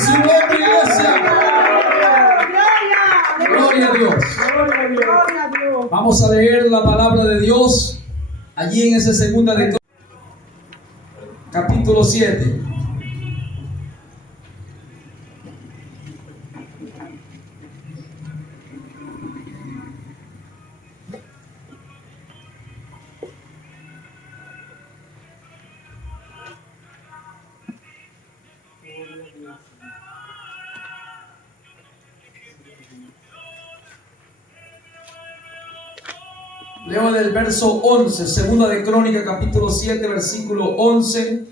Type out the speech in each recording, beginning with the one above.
su nombre, iglesia. Gloria a Dios. Vamos a leer la palabra de Dios allí en ese segunda de capítulo 7. Leo del verso 11, segunda de Crónica, capítulo 7, versículo 11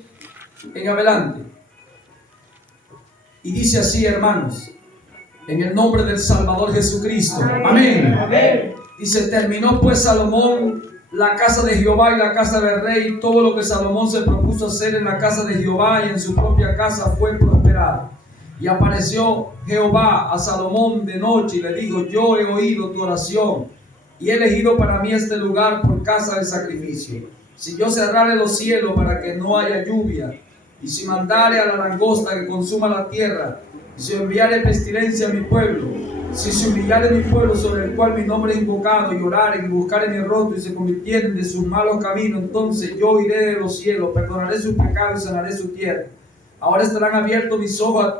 en adelante. Y dice así, hermanos, en el nombre del Salvador Jesucristo. Amén. Amén. Dice, terminó pues Salomón la casa de Jehová y la casa del rey, y todo lo que Salomón se propuso hacer en la casa de Jehová y en su propia casa fue prosperado. Y apareció Jehová a Salomón de noche y le dijo, yo he oído tu oración y he elegido para mí este lugar por casa de sacrificio. Si yo cerrare los cielos para que no haya lluvia, y si mandare a la langosta que consuma la tierra, y si enviare pestilencia a mi pueblo, si se humillare mi pueblo sobre el cual mi nombre es invocado, y oraren y buscaren mi rostro y se convirtieren de sus malos caminos, entonces yo iré de los cielos, perdonaré sus pecados y sanaré su tierra. Ahora estarán abiertos mis ojos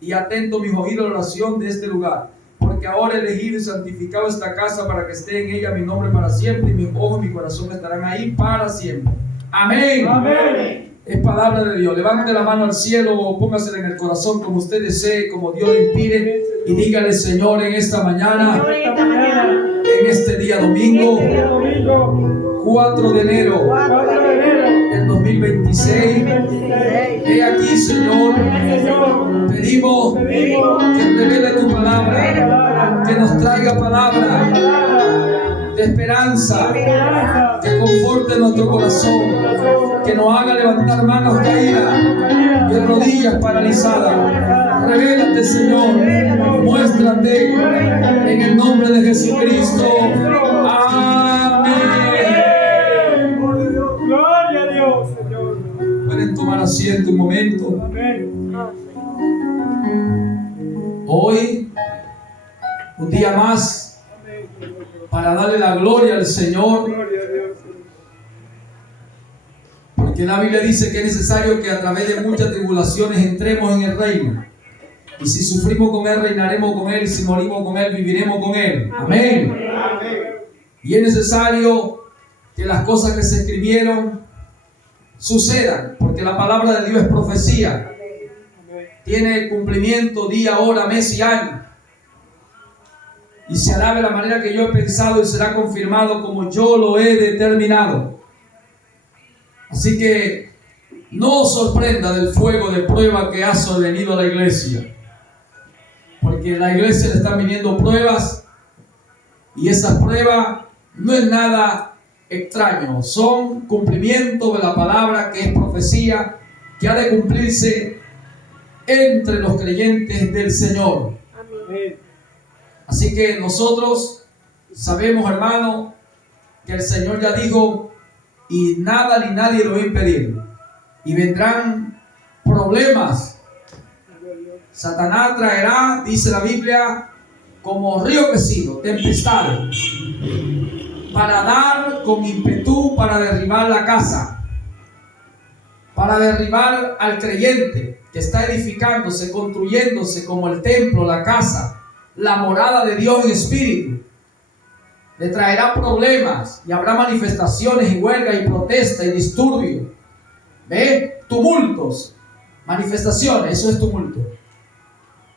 y atentos mis oídos a la oración de este lugar. Porque ahora he elegido y santificado esta casa para que esté en ella mi nombre para siempre, y mis ojos y mi corazón estarán ahí para siempre. Amén. Amén. Es palabra de Dios. Levante la mano al cielo o póngasela en el corazón como usted desee, como Dios le inspire, y dígale, Señor, en esta mañana, en este día domingo, 4 de enero del 2026, he aquí, Señor, pedimos que revele tu palabra, que nos traiga palabra de esperanza, que conforte nuestro corazón, que nos haga levantar manos caídas y rodillas paralizadas. Revélate, Señor, muéstrate en el nombre de Jesucristo. Amén. Gloria a Dios, Señor. Pueden tomar asiento un momento. Hoy, un día más para darle la gloria al Señor, porque la Biblia dice que es necesario que a través de muchas tribulaciones entremos en el reino, y si sufrimos con Él, reinaremos con Él, y si morimos con Él, viviremos con Él. Amén. Y es necesario que las cosas que se escribieron sucedan, porque la palabra de Dios es profecía, tiene cumplimiento día, hora, mes y año, y se hará de la manera que yo he pensado y será confirmado como yo lo he determinado. Así que no os sorprenda del fuego de prueba que ha sobrevenido a la iglesia, porque a la iglesia le están viniendo pruebas, y esas pruebas no es nada extraño, son cumplimiento de la palabra que es profecía, que ha de cumplirse entre los creyentes del Señor. Amén. Así que nosotros sabemos, hermano, que el Señor ya dijo, y nada ni nadie lo va a impedir, y vendrán problemas. Satanás traerá, dice la Biblia, como río crecido, tempestades, para dar con ímpetu, para derribar la casa, para derribar al creyente que está edificándose, construyéndose como el templo, la casa, la morada de Dios en espíritu. Le traerá problemas y habrá manifestaciones y huelga y protesta y disturbio. ¿Ve? Tumultos, manifestaciones, eso es tumulto.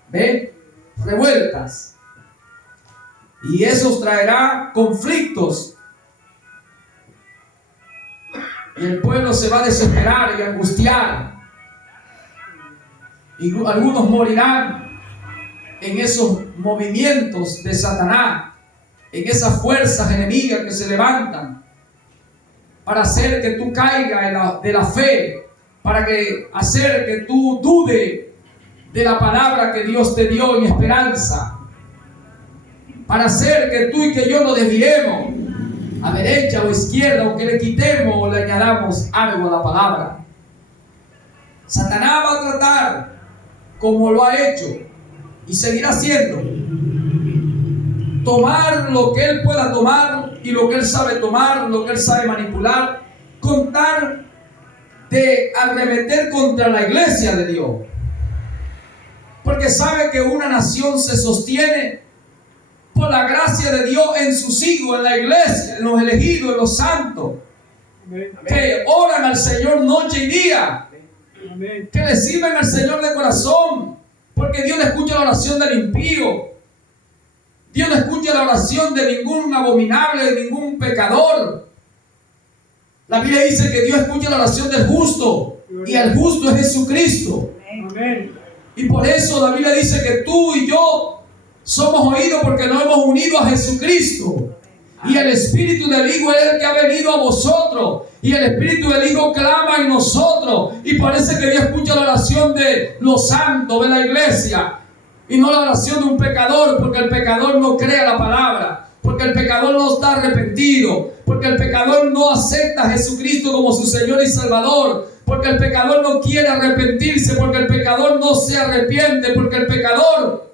¿Ve? Revueltas. Y eso traerá conflictos. Y el pueblo se va a desesperar y angustiar. Y algunos morirán en esos movimientos de Satanás, en esas fuerzas enemigas que se levantan para hacer que tú caigas de la fe, para hacer que tú dudes de la palabra que Dios te dio en esperanza, para hacer que tú y que yo nos desviemos a derecha o izquierda, o que le quitemos o le añadamos algo a la palabra. Satanás va a tratar como lo ha hecho y seguirá haciendo. Tomar lo que Él pueda tomar y lo que Él sabe tomar, lo que Él sabe manipular, contar de arremeter contra la iglesia de Dios. Porque sabe que una nación se sostiene por la gracia de Dios en sus hijos, en la iglesia, en los elegidos, en los santos, que oran al Señor noche y día, que le sirven al Señor de corazón, porque Dios no escucha la oración del impío, Dios no escucha la oración de ningún abominable, de ningún pecador. La Biblia dice que Dios escucha la oración del justo, y el justo es Jesucristo. Y por eso la Biblia dice que tú y yo somos oídos porque nos hemos unido a Jesucristo. Y el Espíritu del Hijo es el que ha venido a vosotros. Y el Espíritu del Hijo clama en nosotros. Y parece que Dios escucha la oración de los santos, de la iglesia. Y no la oración de un pecador, porque el pecador no cree la palabra. Porque el pecador no está arrepentido. Porque el pecador no acepta a Jesucristo como su Señor y Salvador. Porque el pecador no quiere arrepentirse. Porque el pecador no se arrepiente. Porque el pecador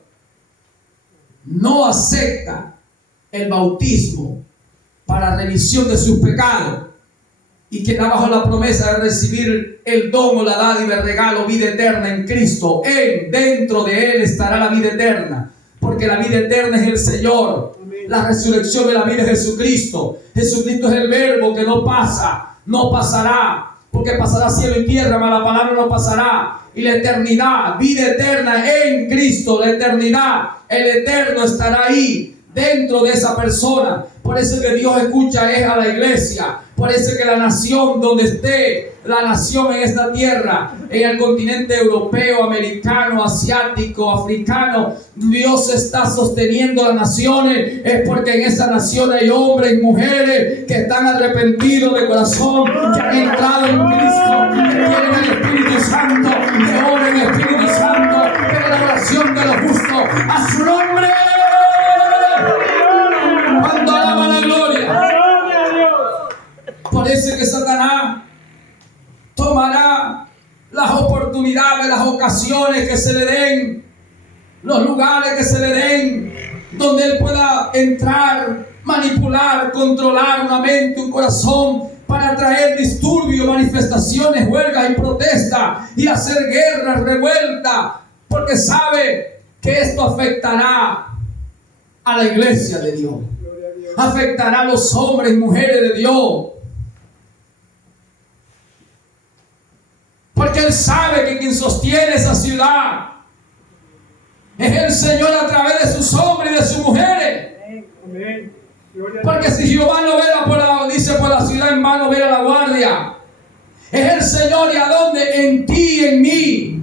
no acepta el bautismo para remisión de sus pecados y queda bajo la promesa de recibir el don o la dádiva, el regalo, vida eterna en Cristo. Dentro de Él estará la vida eterna, porque la vida eterna es el Señor. La resurrección de la vida es Jesucristo. Jesucristo es el verbo que no pasa, no pasará, porque pasará cielo y tierra, mas la palabra no pasará. Y la eternidad, vida eterna en Cristo, la eternidad, el eterno estará ahí, dentro de esa persona. Por eso que Dios escucha es a la iglesia. Por eso que la nación donde esté, la nación en esta tierra, en el continente europeo, americano, asiático, africano, Dios está sosteniendo las naciones. Es porque en esa nación hay hombres y mujeres que están arrepentidos de corazón, que han entrado en Cristo, que tienen el Espíritu Santo, que oran en el Espíritu Santo, que la oración de los justos a su nombre. Cuando alaba la gloria. Parece que Satanás tomará las oportunidades, las ocasiones que se le den, los lugares que se le den, donde él pueda entrar, manipular, controlar una mente, un corazón, para traer disturbios, manifestaciones, huelgas y protestas, y hacer guerras, revueltas, porque sabe que esto afectará a la iglesia de Dios, afectará a los hombres y mujeres de Dios. Porque Él sabe que quien sostiene esa ciudad es el Señor a través de sus hombres y de sus mujeres. Porque si Jehová no vela por la ciudad, en vano vela la guardia. Es el Señor, ¿y a dónde? En ti y en mí.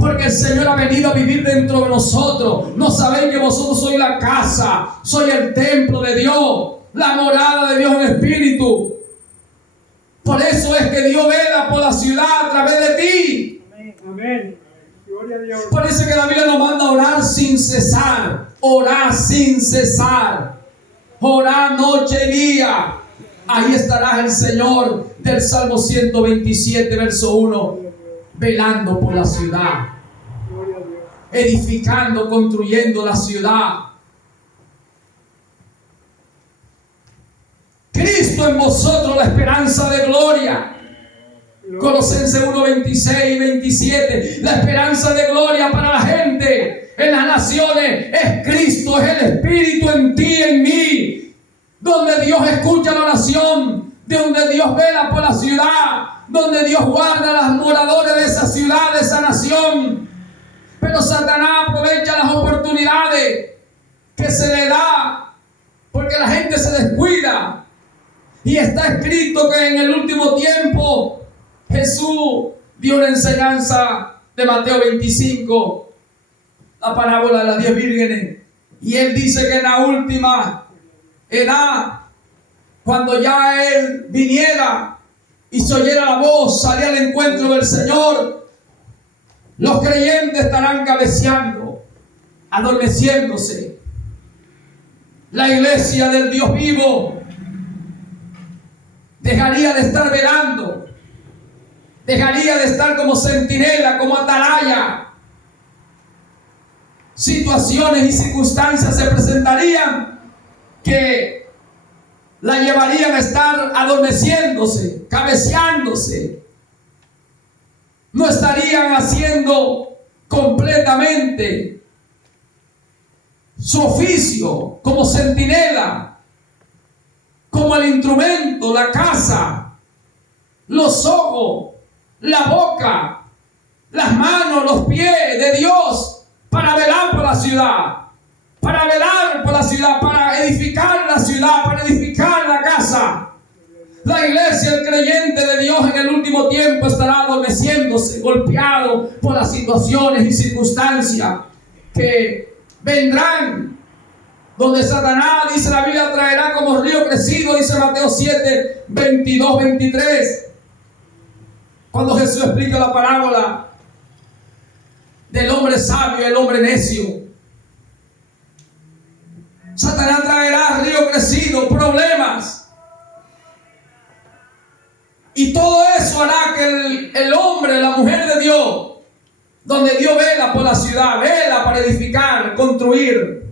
Porque el Señor ha venido a vivir dentro de nosotros. No sabéis que vosotros sois la casa, soy el templo de Dios, la morada de Dios en espíritu. Por eso es que Dios vela por la ciudad a través de ti. Amén. Gloria a Dios. Por eso que la Biblia nos manda a orar sin cesar. Orar sin cesar. Orar noche y día. Ahí estará el Señor del Salmo 127, verso 1. Velando por la ciudad. Edificando, construyendo la ciudad. Cristo en vosotros, la esperanza de gloria. Colosenses 1, 26 y 27. La esperanza de gloria para la gente en las naciones es Cristo, es el Espíritu en ti y en mí. Donde Dios escucha la oración, donde Dios vela por la ciudad, donde Dios guarda a los moradores de esa ciudad, de esa nación. Pero Satanás aprovecha las oportunidades que se le da, porque la gente se descuida. Y está escrito que en el último tiempo Jesús dio una enseñanza de Mateo 25, la parábola de las 10 vírgenes. Y Él dice que en la última edad, cuando ya Él viniera y se oyera la voz, salía al encuentro del Señor, los creyentes estarán cabeceando, adormeciéndose. La iglesia del Dios vivo dejaría de estar velando, dejaría de estar como centinela, como atalaya, situaciones y circunstancias se presentarían que la llevarían a estar adormeciéndose, cabeceándose. No estarían haciendo completamente su oficio como centinela, como el instrumento, la casa, los ojos, la boca, las manos, los pies de Dios para velar por la ciudad, para velar por la ciudad, para edificar la ciudad, para edificar la casa. La iglesia, el creyente de Dios en el último tiempo estará adormeciéndose, golpeado por las situaciones y circunstancias que vendrán, donde Satanás, dice la Biblia, traerá como río crecido, dice Mateo 7, 22, 23. Cuando Jesús explica la parábola del hombre sabio y el hombre necio, Satanás traerá río crecido, problemas. Y todo eso hará que el hombre, la mujer de Dios, donde Dios vela por la ciudad, vela para edificar, construir,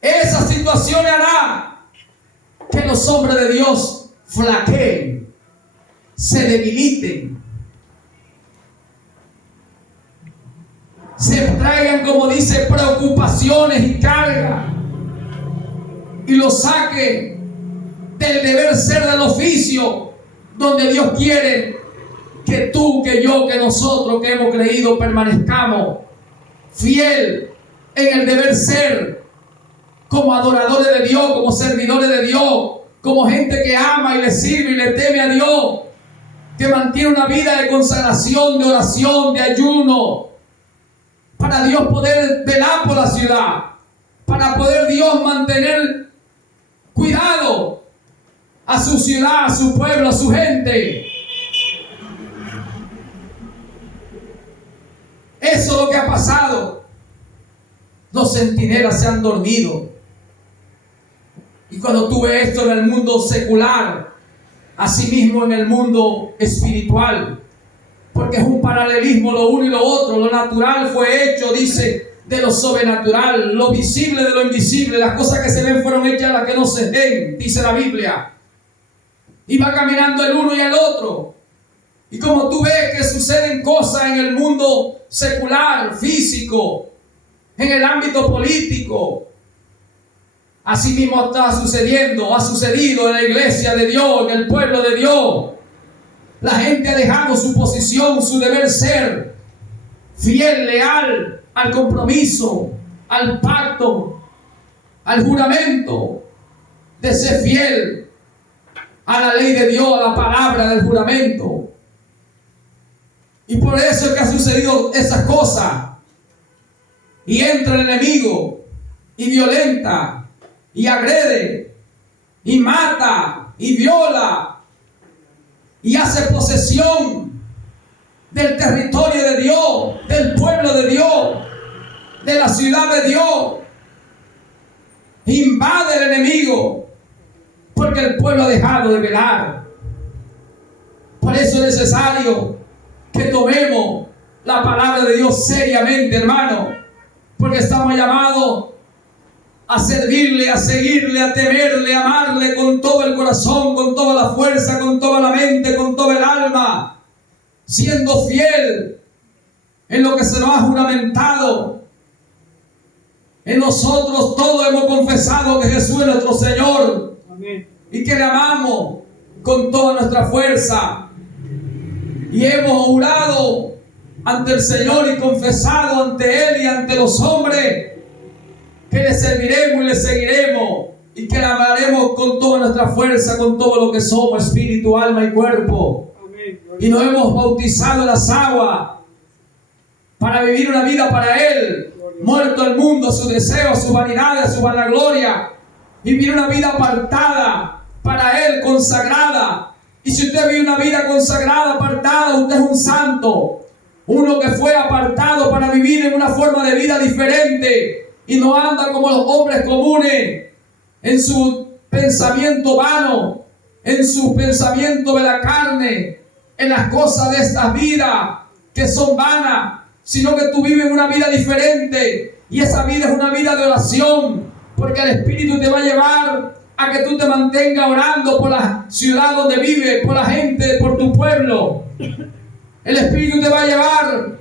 esa situación hará que los hombres de Dios flaqueen, se debiliten, se traigan, como dice, preocupaciones y cargas, y los saquen del deber ser del oficio, donde Dios quiere que tú, que yo, que nosotros que hemos creído permanezcamos fiel en el deber ser, como adoradores de Dios, como servidores de Dios, como gente que ama y le sirve y le teme a Dios, que mantiene una vida de consagración, de oración, de ayuno, para Dios poder velar por la ciudad, para poder Dios mantener cuidado a su ciudad, a su pueblo, a su gente. Eso es lo que ha pasado. Los centinelas se han dormido. Y cuando tú ves esto en el mundo secular, asimismo en el mundo espiritual, porque es un paralelismo lo uno y lo otro. Lo natural fue hecho, dice, de lo sobrenatural, lo visible de lo invisible. Las cosas que se ven fueron hechas las que no se ven, dice la Biblia. Y va caminando el uno y el otro. Y como tú ves que suceden cosas en el mundo secular, físico, en el ámbito político, así mismo está sucediendo, ha sucedido en la iglesia de Dios, en el pueblo de Dios. La gente ha dejado su posición, su deber ser, fiel, leal al compromiso, al pacto, al juramento de ser fiel a la ley de Dios, a la palabra del juramento. Y por eso es que ha sucedido esas cosas. Y entra el enemigo y violenta y agrede y mata y viola y hace posesión del territorio de Dios, del pueblo de Dios, de la ciudad de Dios. Invade el enemigo porque el pueblo ha dejado de velar. Por eso es necesario que tomemos la palabra de Dios seriamente, hermano, porque estamos llamados a servirle, a seguirle, a temerle, a amarle con todo el corazón, con toda la fuerza, con toda la mente, con todo el alma, siendo fiel en lo que se nos ha juramentado. En nosotros todos hemos confesado que Jesús es nuestro Señor. Amén. Y que le amamos con toda nuestra fuerza. Y hemos jurado ante el Señor y confesado ante Él y ante los hombres que le serviremos y le seguiremos y que le amaremos con toda nuestra fuerza, con todo lo que somos, espíritu, alma y cuerpo. Amén. Y nos hemos bautizado en las aguas para vivir una vida para Él, muerto al mundo, a su deseo, a su vanidad, a su vanagloria, y vivir una vida apartada para Él, consagrada. Y si usted vive una vida consagrada, apartada, usted es un santo, uno que fue apartado para vivir en una forma de vida diferente y no anda como los hombres comunes en su pensamiento vano, en su pensamiento de la carne, en las cosas de esta vida que son vanas, sino que tú vives una vida diferente. Y esa vida es una vida de oración, porque el Espíritu te va a llevar a que tú te mantengas orando por la ciudad donde vives, por la gente, por tu pueblo. El Espíritu te va a llevar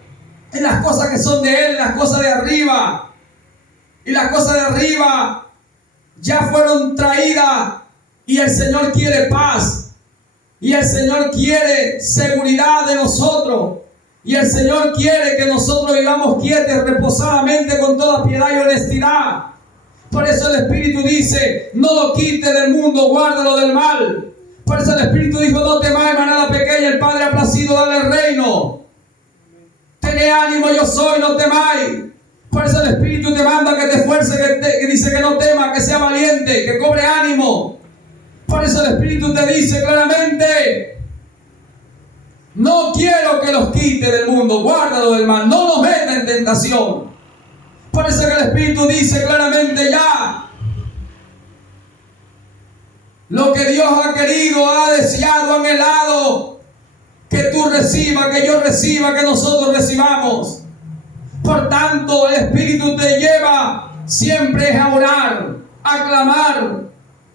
en las cosas que son de Él, en las cosas de arriba. Y las cosas de arriba ya fueron traídas, y el Señor quiere paz, y el Señor quiere seguridad de nosotros, y el Señor quiere que nosotros vivamos quietos, reposadamente, con toda piedad y honestidad. Por eso el Espíritu dice: no lo quites del mundo, guárdalo del mal. Por eso el Espíritu dijo: no temáis, manada pequeña, el Padre ha placido darle el reino. Tened ánimo, yo soy, no temáis. Por eso el Espíritu te manda que te esfuerces, que dice que no temas, que sea valiente, que cobre ánimo. Por eso el Espíritu te dice claramente: no quiero que los quite del mundo, guárdalo del mal, no los meta en tentación. Por eso que el Espíritu dice claramente ya: lo que Dios ha querido, ha deseado, ha anhelado, que tú recibas, que yo reciba, que nosotros recibamos. Por tanto, el Espíritu te lleva siempre a orar, a clamar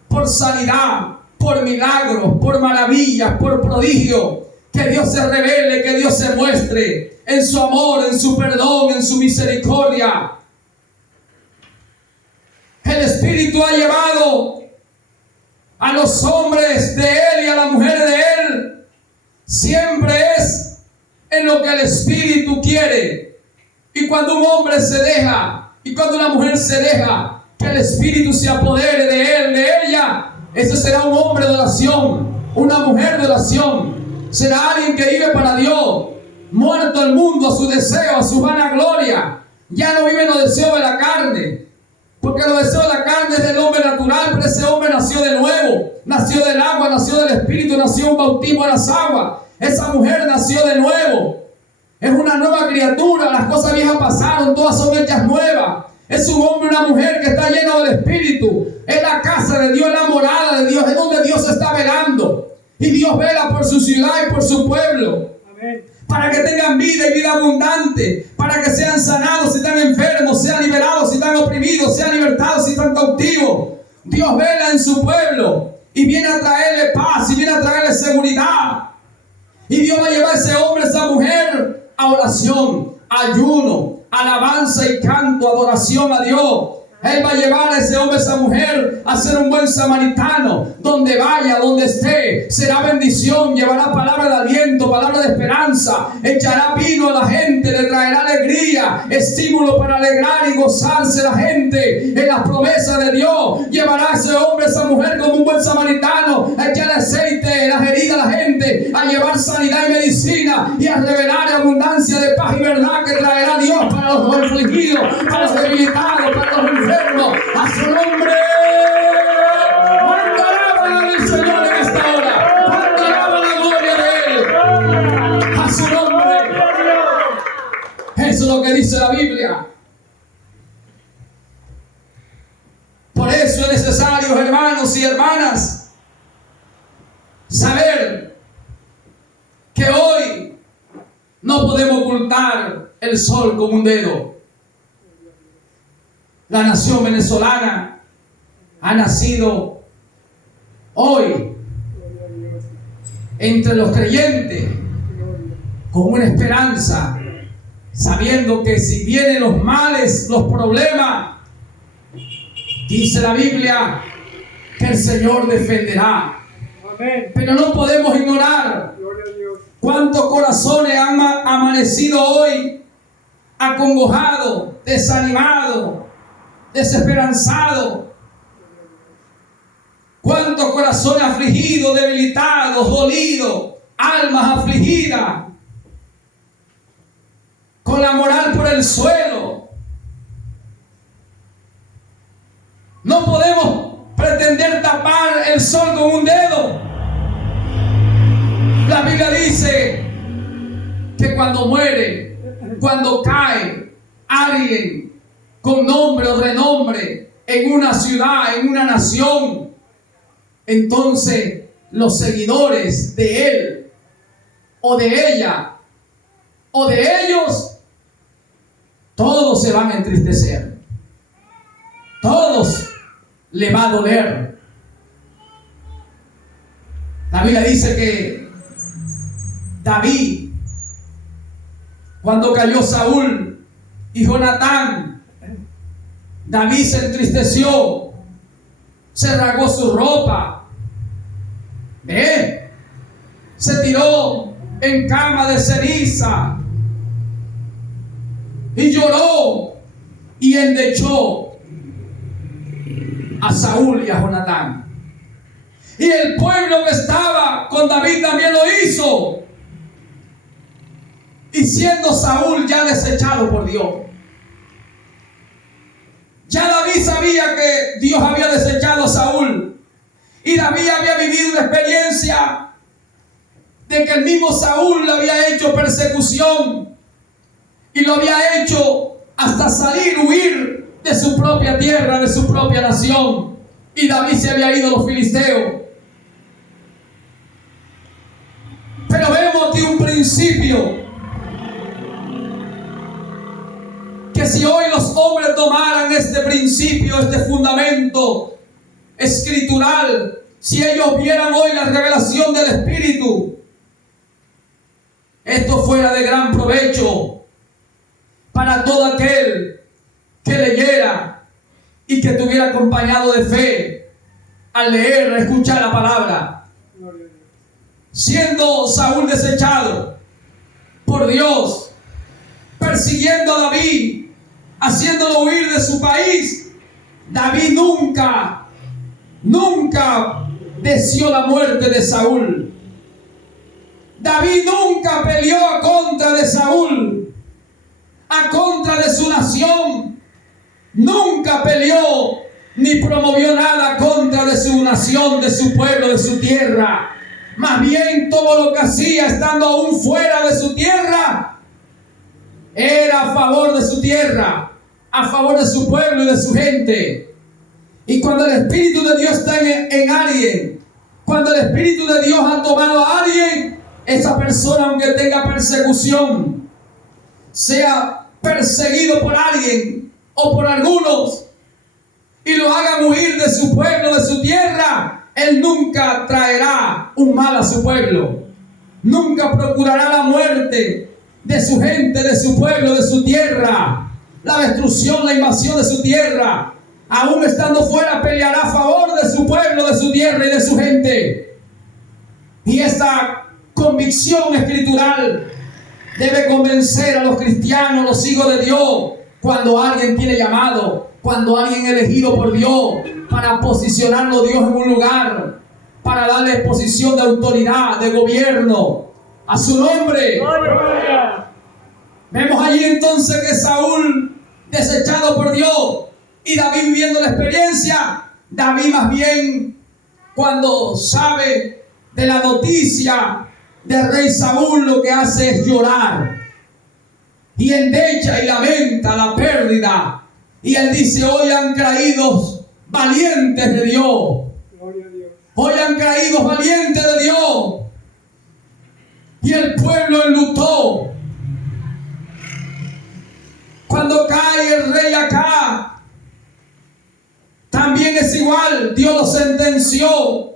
por sanidad, por milagros, por maravillas, por prodigios. Que Dios se revele, que Dios se muestre en su amor, en su perdón, en su misericordia. El Espíritu ha llevado a los hombres de Él y a las mujeres de Él. Siempre es en lo que el Espíritu quiere. Y cuando un hombre se deja, y cuando una mujer se deja, que el Espíritu se apodere de él, de ella, ese será un hombre de oración, una mujer de oración. Será alguien que vive para Dios, muerto al mundo, a su deseo, a su vanagloria. Ya no vive en los deseos de la carne, porque los deseos de la carne es del hombre natural, pero ese hombre nació de nuevo, nació del agua, nació del Espíritu, nació un bautismo en las aguas. Esa mujer nació de nuevo. Es una nueva criatura, las cosas viejas pasaron, todas son hechas nuevas. Es un hombre y una mujer que está lleno del Espíritu. Es la casa de Dios, la morada de Dios, es donde Dios está velando. Y Dios vela por su ciudad y por su pueblo. Amén. Para que tengan vida y vida abundante. Para que sean sanados si están enfermos, sean liberados si están oprimidos, sean libertados si están cautivos. Dios vela en su pueblo y viene a traerle paz y viene a traerle seguridad. Y Dios va a llevar a ese hombre, a esa mujer, a oración, ayuno, alabanza y canto, adoración a Dios. Él va a llevar a ese hombre, a esa mujer, a ser un buen samaritano. Donde vaya, donde esté, será bendición. Llevará palabra de aliento, palabra de esperanza. Echará vino a la gente, le traerá alegría, estímulo para alegrar y gozarse la gente en las promesas de Dios. Llevará a ese hombre, a esa mujer, como un buen samaritano, a echar aceite en las heridas a la gente, a llevar sanidad y medicina, y a revelar abundancia de paz y verdad que traerá Dios para los afligidos, para los debilitados, para los enfermos. A su nombre. ¿Cuánto alaban al Señor en esta hora? ¿Cuánto alaban la gloria de Él? A su nombre. Eso es lo que dice la Biblia. Por eso es necesario, hermanos y hermanas, saber que hoy no podemos ocultar el sol con un dedo. La nación venezolana ha nacido hoy entre los creyentes con una esperanza, sabiendo que si vienen los males, los problemas, dice la Biblia que el Señor defenderá. Amén. Pero no podemos ignorar cuántos corazones han amanecido hoy acongojados, desanimados, desesperanzado. Cuántos corazones afligidos, debilitados, dolidos, almas afligidas, con la moral por el suelo. No podemos pretender tapar el sol con un dedo. La Biblia dice que cuando muere, cuando cae alguien con nombre o renombre en una ciudad, en una nación, entonces los seguidores de él o de ella o de ellos todos se van a entristecer. Todos le va a doler. La Biblia dice que David, cuando cayó Saúl y Jonatán, David se entristeció, se rasgó su ropa, se tiró en cama de ceniza y lloró y endechó a Saúl y a Jonatán. Y el pueblo que estaba con David también lo hizo. Y siendo Saúl ya desechado por Dios, ya David sabía que Dios había desechado a Saúl. Y David había vivido una experiencia de que el mismo Saúl le había hecho persecución y lo había hecho hasta salir, huir de su propia tierra, de su propia nación. Y David se había ido a los filisteos. Pero vemos aquí un principio, que si hoy los hombres tomaran este principio, este fundamento escritural, si ellos vieran hoy la revelación del Espíritu, esto fuera de gran provecho para todo aquel que leyera y que estuviera acompañado de fe al leer, escuchar la palabra. Siendo Saúl desechado por Dios, persiguiendo a David, haciéndolo huir de su país, David nunca deseó la muerte de Saúl. David nunca peleó a contra de Saúl, a contra de su nación. Nunca peleó ni promovió nada a contra de su nación, de su pueblo, de su tierra. Más bien todo lo que hacía estando aún fuera de su tierra era a favor de su tierra, a favor de su pueblo y de su gente. Y cuando el Espíritu de Dios está en alguien, cuando el Espíritu de Dios ha tomado a alguien, esa persona, aunque tenga persecución, sea perseguido por alguien o por algunos y lo hagan huir de su pueblo, de su tierra, él nunca traerá un mal a su pueblo, nunca procurará la muerte de su gente, de su pueblo, de su tierra, la destrucción, la invasión de su tierra. Aún estando fuera, peleará a favor de su pueblo, de su tierra y de su gente. Y esta convicción escritural debe convencer a los cristianos, los hijos de Dios, cuando alguien tiene llamado, cuando alguien es elegido por Dios para posicionarlo Dios en un lugar, para darle posición de autoridad, de gobierno a su nombre. Vemos allí entonces que Saúl, desechado por Dios, y David viviendo la experiencia. David más bien, cuando sabe de la noticia del rey Saúl, lo que hace es llorar y endecha y lamenta la pérdida. Y él dice: hoy han caído valientes de Dios. Hoy han caído valientes de Dios. Y el pueblo enlutó. Cuando cae el rey Acab, también es igual. Dios lo sentenció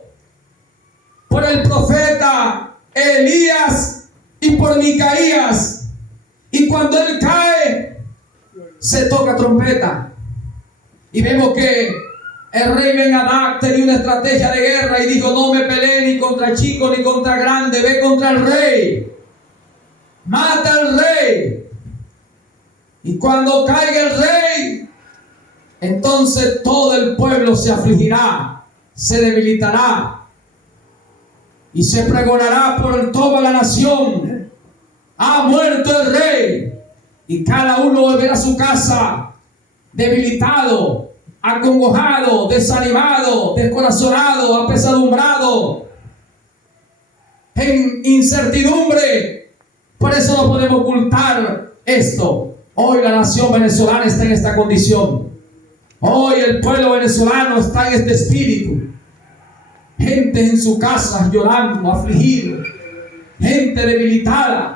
por el profeta Elías y por Micaías. Y cuando él cae, se toca trompeta. Y vemos que el rey Ben-Hadad tenía una estrategia de guerra y dijo: no me peleé ni contra chico ni contra grande, ve contra el rey, mata al rey. Y cuando caiga el rey, entonces todo el pueblo se afligirá, se debilitará y se pregonará por toda la nación: ha muerto el rey. Y cada uno volverá a su casa debilitado, acongojado, desanimado, descorazonado, apesadumbrado, en incertidumbre. Por eso no podemos ocultar esto. Hoy la nación venezolana está en esta condición. Hoy el pueblo venezolano está en este espíritu. Gente en su casa llorando, afligido, gente debilitada.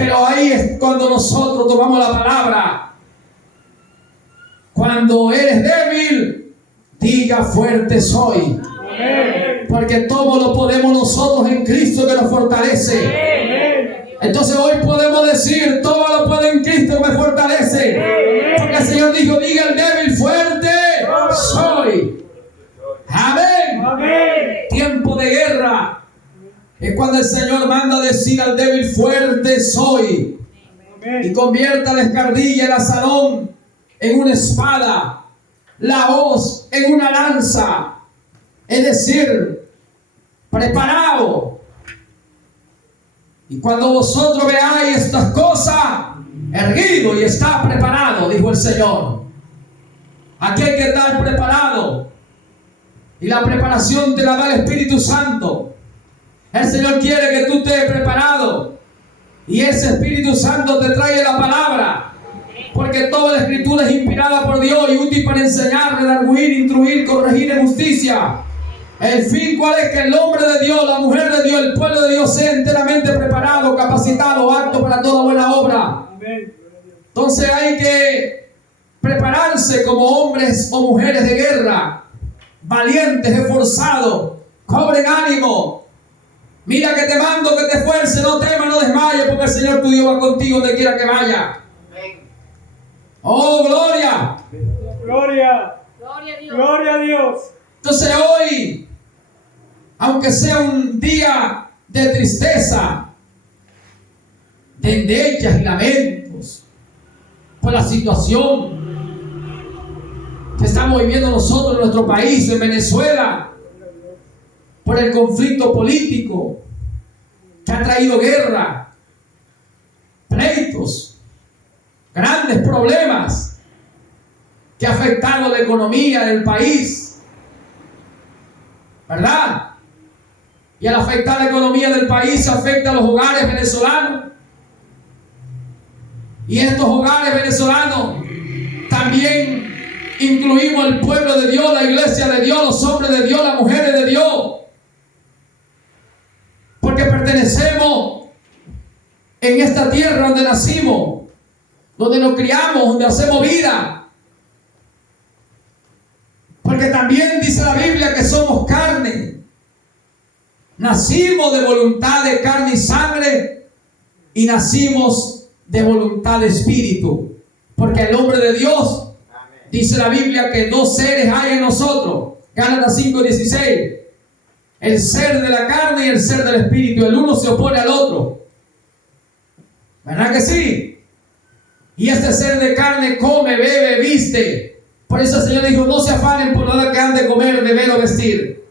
Pero ahí es cuando nosotros tomamos la palabra. Cuando eres débil, diga fuerte soy. Amén. Porque todo lo podemos nosotros en Cristo que nos fortalece. Amén. Entonces hoy podemos decir, todo lo puedo en Cristo que me fortalece. Porque el Señor dijo, diga el débil fuerte soy. Amén. Amén. Tiempo de guerra es cuando el Señor manda decir al débil fuerte soy. Y Amén. convierta la escardilla, el asadón en una espada, la hoz en una lanza. Es decir, preparado. Y cuando vosotros veáis estas cosas, erguido y está preparado, dijo el Señor. Aquí hay que estar preparado. Y la preparación te la da el Espíritu Santo. El Señor quiere que tú estés preparado. Y ese Espíritu Santo te trae la palabra. Porque toda la Escritura es inspirada por Dios y útil para enseñar, redarguir, instruir, corregir en justicia. El fin, ¿cuál es? Que el hombre de Dios, la mujer de Dios, el pueblo de Dios sea enteramente preparado, capacitado, apto para toda buena obra. Amén. Entonces hay que prepararse como hombres o mujeres de guerra, valientes, esforzados, cobren ánimo. Mira que te mando, que te esfuerces, no temas, no desmayes, porque el Señor tu Dios va contigo donde quiera que vaya. Oh, gloria. Gloria. Gloria a Dios. Gloria a Dios. Entonces hoy, aunque sea un día de tristeza, de endechas y lamentos, por la situación que estamos viviendo nosotros en nuestro país, en Venezuela, por el conflicto político que ha traído guerra, pleitos, grandes problemas que ha afectado la economía del país, ¿verdad? Y al afectar la economía del país afecta a los hogares venezolanos. Y en estos hogares venezolanos también incluimos el pueblo de Dios, la iglesia de Dios, los hombres de Dios, las mujeres de Dios. Porque pertenecemos en esta tierra donde nacimos, donde nos criamos, donde hacemos vida. Porque también dice la Biblia que somos carne. Nacimos de voluntad de carne y sangre y nacimos de voluntad de espíritu. Porque el hombre de Dios, dice la Biblia que dos seres hay en nosotros. Gálatas 5:16. El ser de la carne y el ser del espíritu. El uno se opone al otro. ¿Verdad que sí? Y este ser de carne come, bebe, viste. Por eso el Señor dijo, no se afanen por nada que han de comer, beber o vestir.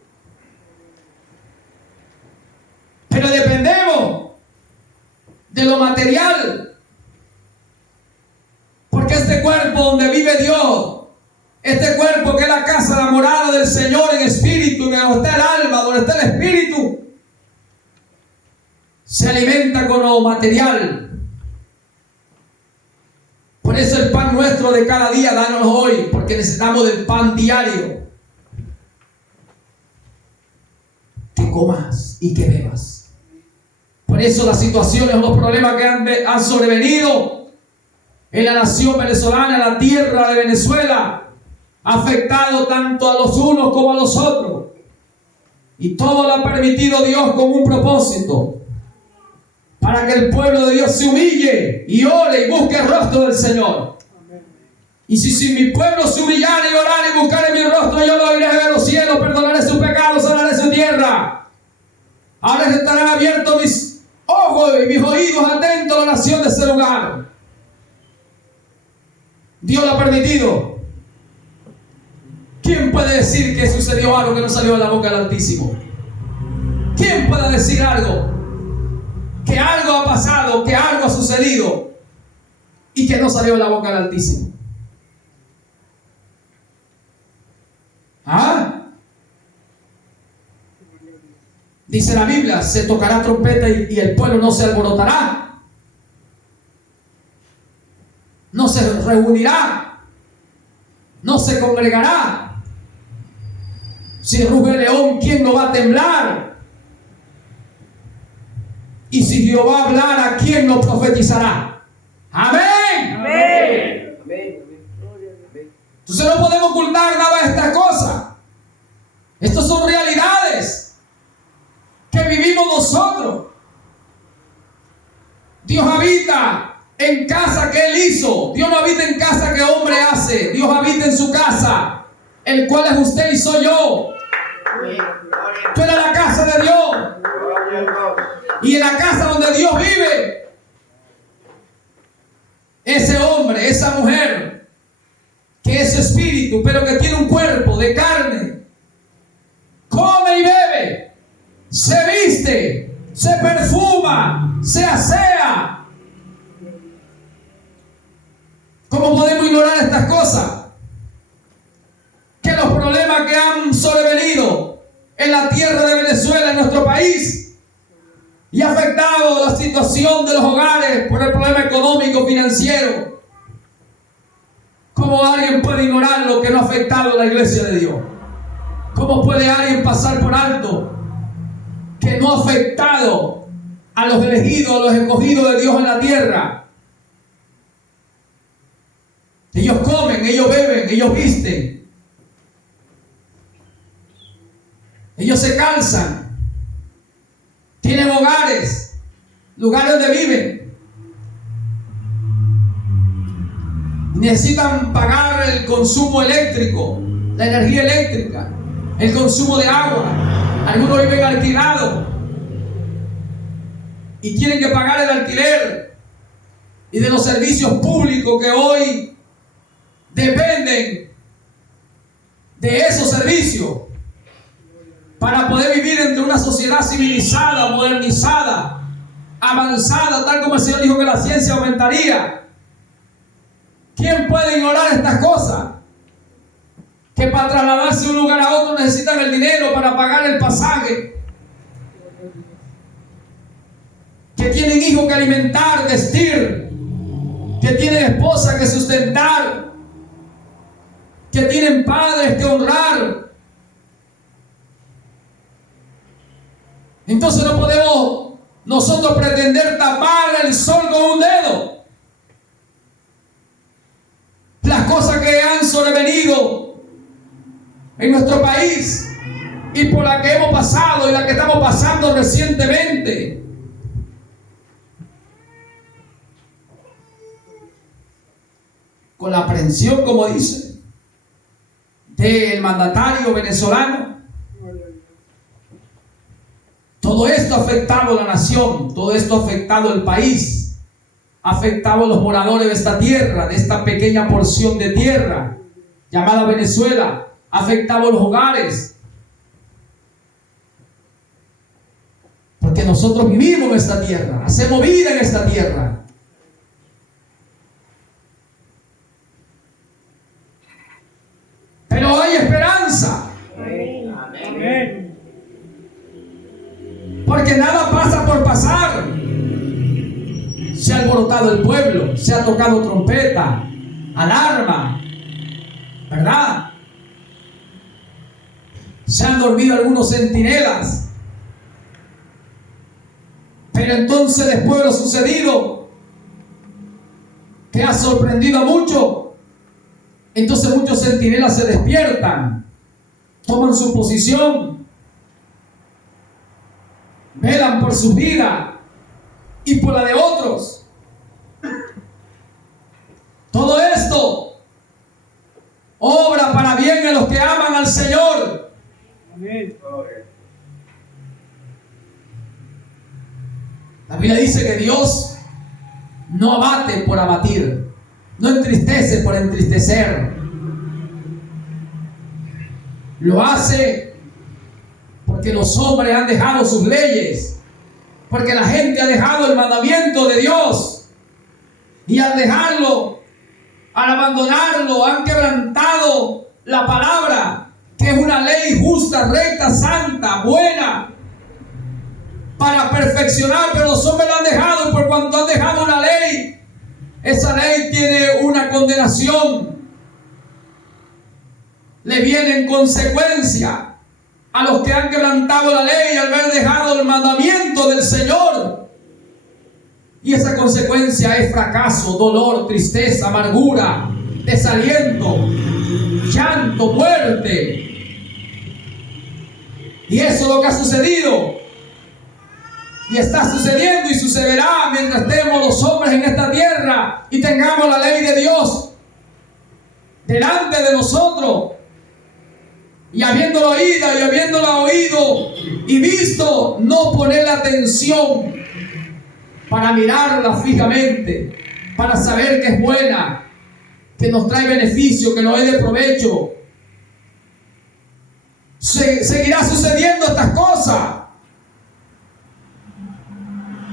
Pero dependemos de lo material. Porque este cuerpo donde vive Dios, este cuerpo que es la casa, la morada del Señor en espíritu, donde está el alma, donde está el espíritu, se alimenta con lo material. Por eso el pan nuestro de cada día, dánoslo hoy, porque necesitamos del pan diario. Que comas y que bebas. Por eso las situaciones, los problemas que han sobrevenido en la nación venezolana, en la tierra de Venezuela, ha afectado tanto a los unos como a los otros. Y todo lo ha permitido Dios con un propósito. Para que el pueblo de Dios se humille y ore y busque el rostro del Señor. Amén. Y si mi pueblo se humillare y orare y buscare mi rostro, yo lo iré de los cielos, perdonaré sus pecados, sanaré su tierra. Ahora estarán abiertos mis ojos y mis oídos atentos a la nación de ese lugar. Dios lo ha permitido. ¿Quién puede decir que sucedió algo que no salió de la boca del Altísimo? ¿Quién puede decir algo? Que algo ha pasado, que algo ha sucedido y que no salió de la boca del Altísimo. ¿Ah? Dice la Biblia, se tocará trompeta y el pueblo no se alborotará. No se reunirá. No se congregará. Si ruge el león, ¿quién no va a temblar? Y si Jehová hablara, ¿quién lo profetizará? Amén. Amén. Entonces no podemos ocultar nada de estas cosas. Estas son realidades que vivimos nosotros. Dios habita en casa que Él hizo. Dios no habita en casa que hombre hace. Dios habita en su casa, el cual es usted y soy yo. Tú eres la casa de Dios. Y en la casa donde Dios vive, ese hombre, esa mujer, que es espíritu, pero que tiene un cuerpo de carne, come y bebe, se viste, se perfuma, se asea. ¿Cómo podemos ignorar estas cosas? Que los problemas que han sobrevenido en la tierra de Venezuela, en nuestro país, y ha afectado la situación de los hogares por el problema económico, financiero. ¿Cómo alguien puede ignorar lo que no ha afectado a la iglesia de Dios? ¿Cómo puede alguien pasar por alto que no ha afectado a los elegidos, a los escogidos de Dios en la tierra? Ellos comen, ellos beben, ellos visten, ellos se calzan, tienen hogares, lugares donde viven. Necesitan pagar el consumo eléctrico, la energía eléctrica, el consumo de agua. Algunos viven alquilados y tienen que pagar el alquiler, y de los servicios públicos que hoy dependen de esos servicios para poder vivir entre una sociedad civilizada, modernizada, avanzada, tal como el Señor dijo que la ciencia aumentaría. ¿Quién puede ignorar estas cosas? Que para trasladarse de un lugar a otro necesitan el dinero para pagar el pasaje, que tienen hijos que alimentar, vestir, que tienen esposa que sustentar, que tienen padres que honrar. Entonces no podemos nosotros pretender tapar el sol con un dedo. Las cosas que han sobrevenido en nuestro país y por las que hemos pasado y las que estamos pasando recientemente. Con la aprehensión, como dice, del mandatario venezolano. Todo esto ha afectado a la nación, todo esto ha afectado al país, ha afectado a los moradores de esta tierra, de esta pequeña porción de tierra llamada Venezuela, ha afectado a los hogares. Porque nosotros vivimos en esta tierra, hacemos vida en esta tierra. Pero hay esperanza. Amén. Porque nada pasa por pasar. Se ha alborotado el pueblo, se ha tocado trompeta, alarma, ¿verdad? Se han dormido algunos centinelas. Pero entonces, después de lo sucedido, que ha sorprendido a muchos, entonces muchos centinelas se despiertan, toman su posición, velan por su vida y por la de otros. Todo esto obra para bien en los que aman al Señor. Amén. La Biblia dice que Dios no abate por abatir, no entristece por entristecer. Lo hace porque los hombres han dejado sus leyes, porque la gente ha dejado el mandamiento de Dios, y al dejarlo, al abandonarlo, han quebrantado la palabra, que es una ley justa, recta, santa, buena, para perfeccionar. Pero los hombres la han dejado, y por cuanto han dejado una ley, esa ley tiene una condenación. Le viene en consecuencia a los que han quebrantado la ley al haber dejado el mandamiento del Señor. Y esa consecuencia es fracaso, dolor, tristeza, amargura, desaliento, llanto, muerte. Y eso es lo que ha sucedido. Y está sucediendo y sucederá mientras estemos los hombres en esta tierra y tengamos la ley de Dios delante de nosotros. Y habiéndolo oído y visto, no poner la atención para mirarla fijamente, para saber que es buena, que nos trae beneficio, que nos es de provecho. Seguirá sucediendo estas cosas.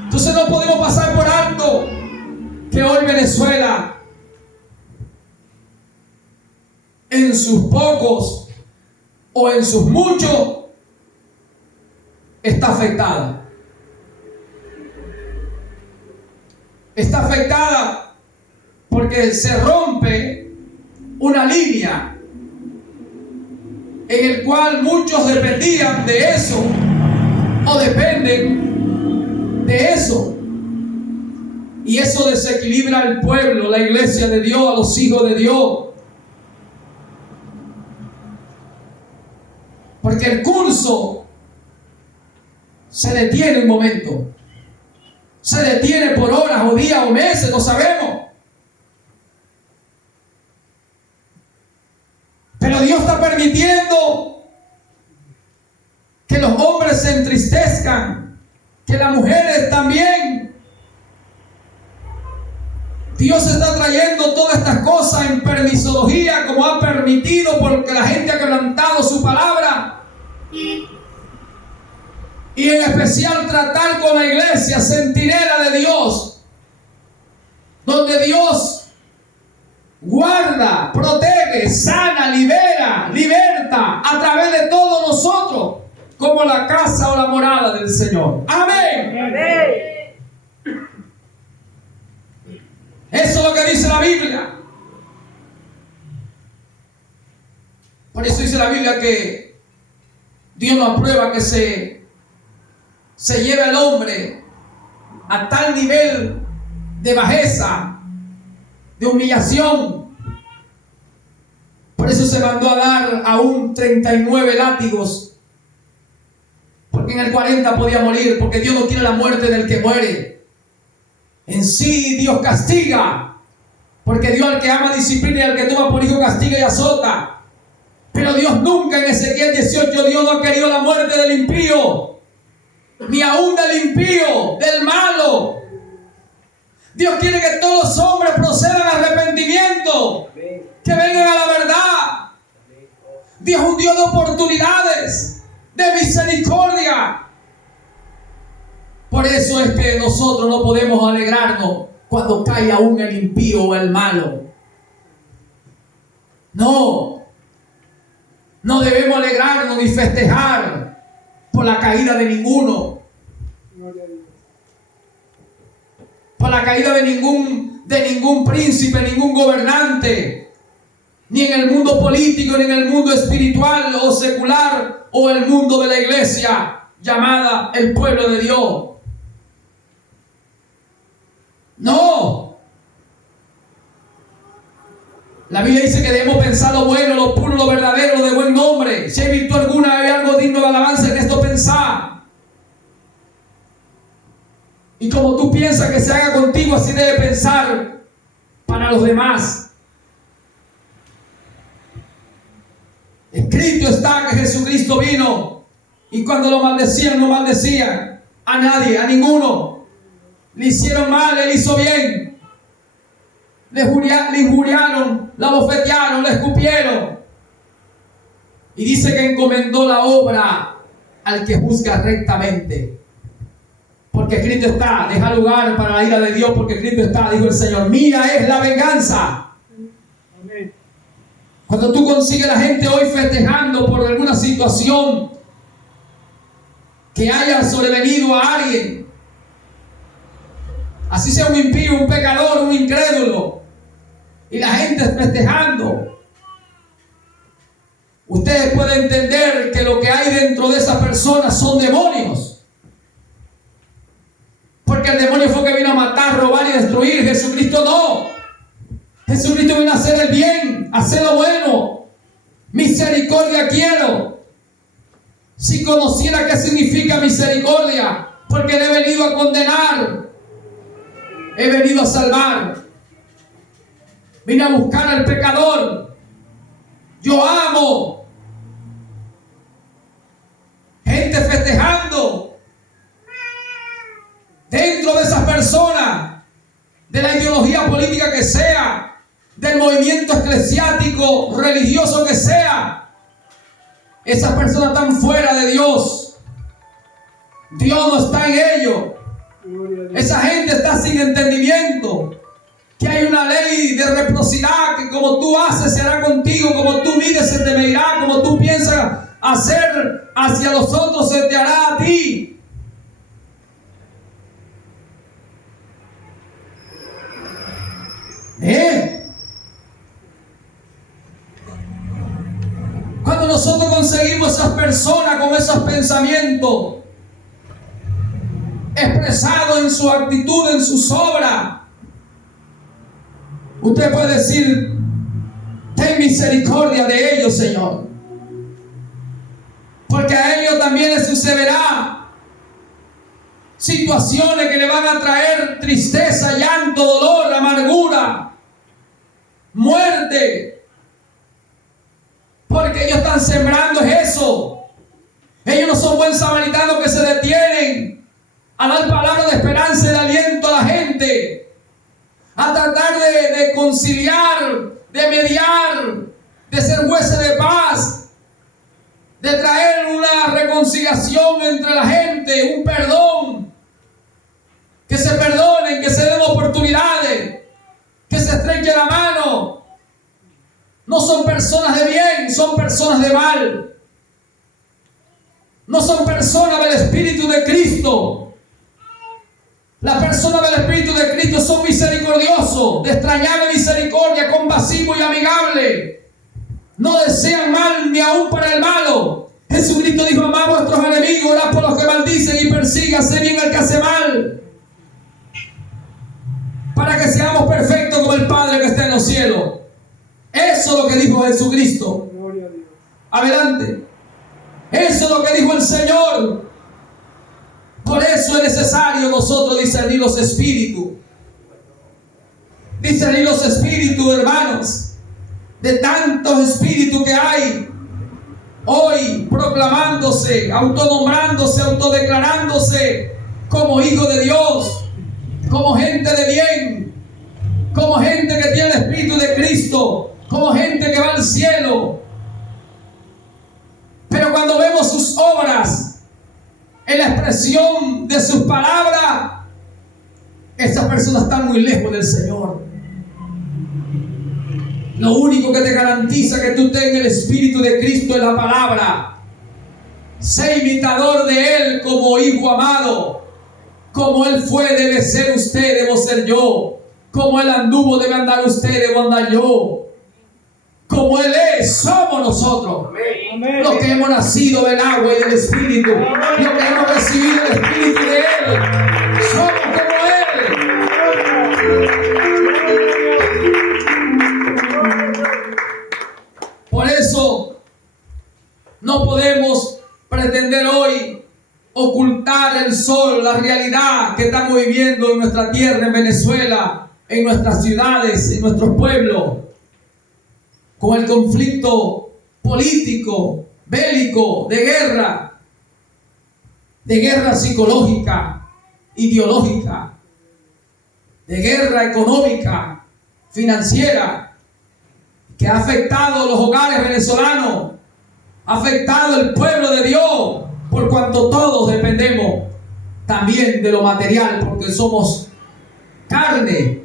Entonces no podemos pasar por alto que hoy Venezuela, en sus pocos o en sus muchos, está afectada. Está afectada porque se rompe una línea en el cual muchos dependían de eso o dependen de eso. Y eso desequilibra al pueblo, la iglesia de Dios, a los hijos de Dios. Porque el curso se detiene un momento. Se detiene por horas o días o meses, no sabemos. Pero Dios está permitiendo que los hombres se entristezcan, que las mujeres también. Dios está trayendo todas estas cosas en permisología, como ha permitido, porque la gente ha quebrantado su palabra. Y en especial tratar con la iglesia centinela de Dios, donde Dios guarda, protege, sana, libera, liberta a través de todos nosotros, como la casa o la morada del Señor. Amén. Amén. Eso es lo que dice la Biblia. Por eso dice la Biblia que Dios no aprueba que se lleve al hombre a tal nivel de bajeza, de humillación. Por eso se mandó a dar aún 39 látigos, porque en el 40 podía morir, porque Dios no quiere la muerte del que muere. En sí Dios castiga, porque Dios al que ama disciplina y al que toma por hijo castiga y azota. Pero Dios nunca, en Ezequiel 18, Dios no ha querido la muerte del impío, ni aún del impío, del malo. Dios quiere que todos los hombres procedan al arrepentimiento, que vengan a la verdad. Dios es un Dios de oportunidades, de misericordia. Por eso es que nosotros no podemos alegrarnos cuando cae aún el impío o el malo. No debemos alegrarnos ni festejar por la caída de ninguno, por la caída de ningún príncipe, ningún gobernante, ni en el mundo político, ni en el mundo espiritual o secular, o el mundo de la iglesia llamada el pueblo de Dios. No. La Biblia dice que debemos pensar lo bueno, lo puro, lo verdadero, lo de buen nombre. Si hay virtud alguna, hay algo digno de alabanza, en esto pensar. Y como tú piensas que se haga contigo, así debe pensar para los demás. Escrito está que Jesucristo vino, y cuando lo maldecían, no maldecían a nadie, a ninguno. Le hicieron mal, él hizo bien. Le injuriaron, la bofetearon, le escupieron. Y dice que encomendó la obra al que juzga rectamente. Porque escrito está, deja lugar para la ira de Dios, porque escrito está, dijo el Señor, mía es la venganza. Amén. Cuando tú consigues a la gente hoy festejando por alguna situación que haya sobrevenido a alguien, así sea un impío, un pecador, un incrédulo, y la gente festejando, ustedes pueden entender que lo que hay dentro de esa persona son demonios. Porque Porque el demonio fue que vino a matar, robar y destruir. Jesucristo no. Jesucristo vino a hacer el bien, a hacer lo bueno. Misericordia quiero. Si conociera qué significa misericordia, porque no he venido a condenar, he venido a salvar. Vine a buscar al pecador. Yo amo gente festejando dentro de esas personas, de la ideología política que sea, del movimiento eclesiástico, religioso que sea. Esas personas están fuera de Dios. Dios no está en ellos. Esa gente está sin entendimiento. Que hay una ley de reciprocidad, que como tú haces se hará contigo, como tú mides se te medirá, como tú piensas hacer hacia los otros se te hará a ti. Cuando nosotros conseguimos esas personas con esos pensamientos expresados en su actitud, en sus obras, usted puede decir: ten misericordia de ellos, Señor, porque a ellos también les sucederá situaciones que le van a traer tristeza, llanto, dolor, amargura, muerte, porque ellos están sembrando eso. Ellos no son buen samaritanos que se detienen a dar palabras de esperanza y de aliento a la gente, a tratar de conciliar, de mediar, de ser jueces de paz, de traer una reconciliación entre la gente, un perdón, que se perdonen, que se den oportunidades, que se estreche la mano. No son personas de bien, son personas de mal. No son personas del Espíritu de Cristo. Las personas del Espíritu de Cristo son misericordiosos, de extrañable misericordia, compasivos y amigables. No desean mal ni aún para el malo. Jesucristo dijo: amad a vuestros enemigos, orad por los que maldicen y persigan, haced bien al que hace mal, para que seamos perfectos como el Padre que está en los cielos. Eso es lo que dijo Jesucristo. Adelante. Eso es lo que dijo el Señor. Por eso es necesario nosotros discernir los espíritus. Discernir los espíritus, hermanos. De tantos espíritus que hay hoy proclamándose, autonombrándose, autodeclarándose como hijos de Dios, como gente de bien, como gente que tiene el Espíritu de Cristo, como gente que va al cielo. Pero cuando vemos sus obras, en la expresión de sus palabras, esas personas están muy lejos del Señor. Lo único que te garantiza que tú tengas el Espíritu de Cristo es la palabra. Sé imitador de Él como hijo amado. Como Él fue, debe ser usted, debo ser yo. Como Él anduvo, debe andar usted, debo andar yo. Como Él es, somos nosotros. Amén. Los que hemos nacido del agua y del Espíritu. Amén. Los que hemos recibido el Espíritu de Él. Somos como Él. Por eso no podemos pretender hoy ocultar el sol, la realidad que estamos viviendo en nuestra tierra, en Venezuela, en nuestras ciudades, en nuestros pueblos, con el conflicto político, bélico, de guerra psicológica, ideológica, de guerra económica, financiera, que ha afectado los hogares venezolanos, ha afectado el pueblo de Dios, por cuanto todos dependemos también de lo material, porque somos carne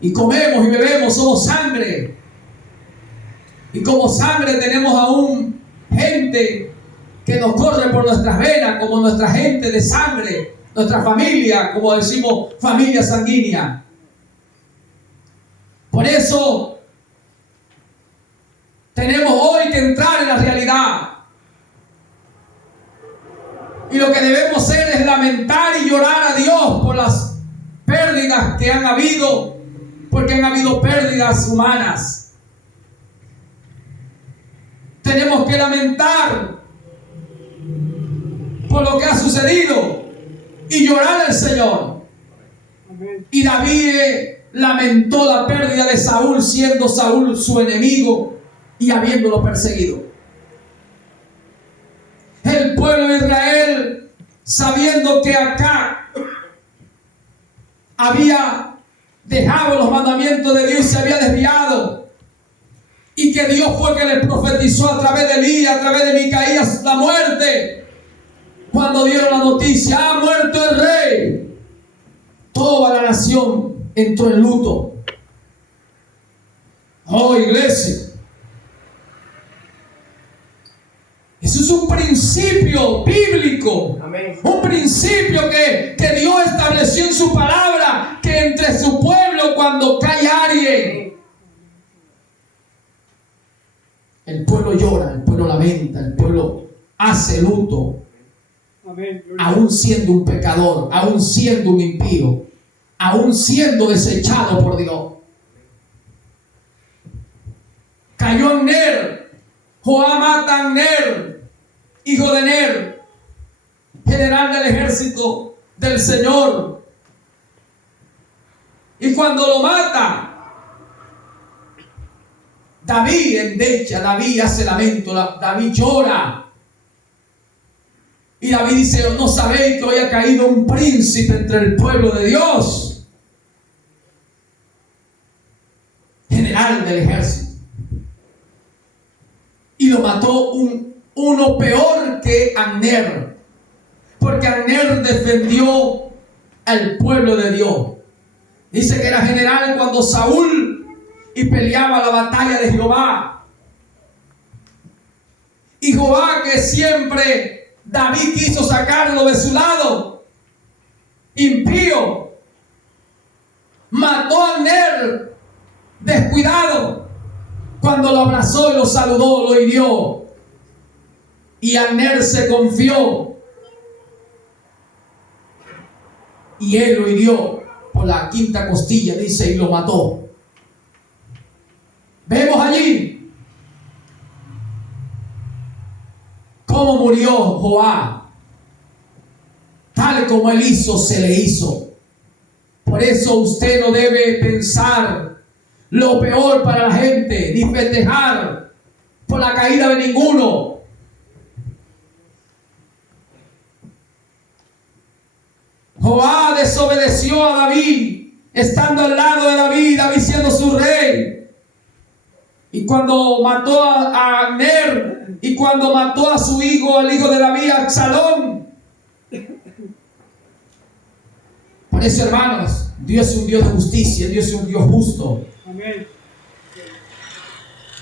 y comemos y bebemos, somos sangre. Y como sangre tenemos aún gente que nos corre por nuestras venas, como nuestra gente de sangre, nuestra familia, como decimos, familia sanguínea. Por eso tenemos hoy que entrar en la realidad. Y lo que debemos hacer es lamentar y llorar a Dios por las pérdidas que han habido, porque han habido pérdidas humanas. Tenemos que lamentar por lo que ha sucedido y llorar al Señor. Amén. Y David lamentó la pérdida de Saúl, siendo Saúl su enemigo y habiéndolo perseguido. El pueblo de Israel, sabiendo que Acab había dejado los mandamientos de Dios y se había desviado, y que Dios fue que le profetizó a través de Elías, a través de Micaías, la muerte. Cuando dieron la noticia, ha muerto el rey, toda la nación entró en luto. Oh, iglesia, eso es un principio bíblico. Amén. Un principio que Dios estableció en su palabra, que entre su pueblo, cuando cae alguien, el pueblo llora, el pueblo lamenta, el pueblo hace luto, Amén. aún siendo un pecador, aún siendo un impío, aún siendo desechado por Dios. Cayó Abner, Joab mata a Abner, hijo de Ner, general del ejército del Señor. Y cuando lo mata, David endecha, David hace lamento, David llora. Y David dice, ¿no sabéis que hoy ha caído un príncipe entre el pueblo de Dios? General del ejército. Y lo mató uno peor que Abner, porque Abner defendió al pueblo de Dios. Dice que era general cuando Saúl y peleaba la batalla de Jehová. Y Jehová, que siempre David quiso sacarlo de su lado, impío, mató a Abner descuidado. Cuando lo abrazó y lo saludó, lo hirió. Y Abner se confió. Y él lo hirió por la quinta costilla, dice, y lo mató. Vemos allí cómo murió Joab. Tal como él hizo, se le hizo. Por eso usted no debe pensar lo peor para la gente, ni festejar por la caída de ninguno. Joab desobedeció a David, estando al lado de David, David siendo su rey. Y cuando mató a Abner, y cuando mató a su hijo, al hijo de David, Absalón. Por eso, hermanos, Dios es un Dios de justicia, Dios es un Dios justo. Amén.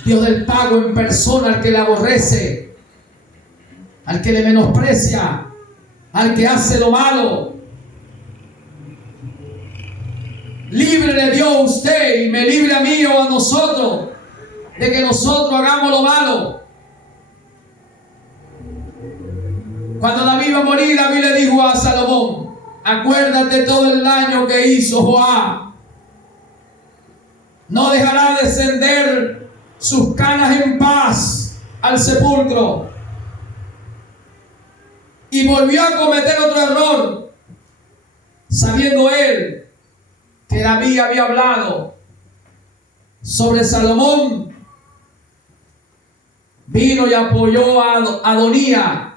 Dios del pago en persona al que le aborrece, al que le menosprecia, al que hace lo malo. Líbrele Dios a usted y me libre a mí o a nosotros de que nosotros hagamos lo malo. Cuando David iba a morir, David le dijo a Salomón, acuérdate todo el daño que hizo Joab. No dejará descender sus canas en paz al sepulcro. Y volvió a cometer otro error, sabiendo él que David había hablado sobre Salomón. Vino y apoyó a Adonías,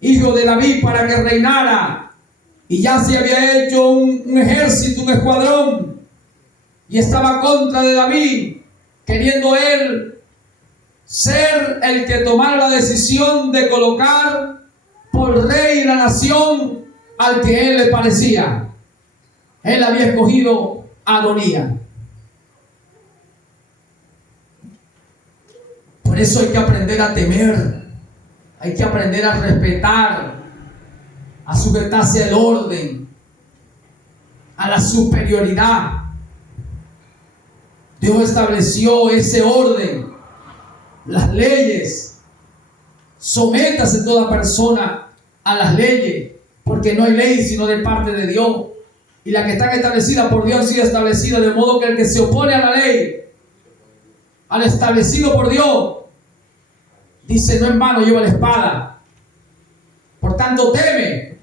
hijo de David, para que reinara. Y ya se había hecho un ejército, un escuadrón, y estaba contra de David, queriendo él ser el que tomara la decisión de colocar por rey de la nación al que él le parecía. Él había escogido a Adonías. Por eso hay que aprender a temer, hay que aprender a respetar, a sujetarse al orden, a la superioridad. Dios estableció ese orden, las leyes. Sométase toda persona a las leyes, porque no hay ley sino de parte de Dios. y las que están establecidas por Dios han sido establecidas, de modo que el que se opone a la ley, al establecido por Dios, dice: no en vano lleva la espada. Por tanto, teme,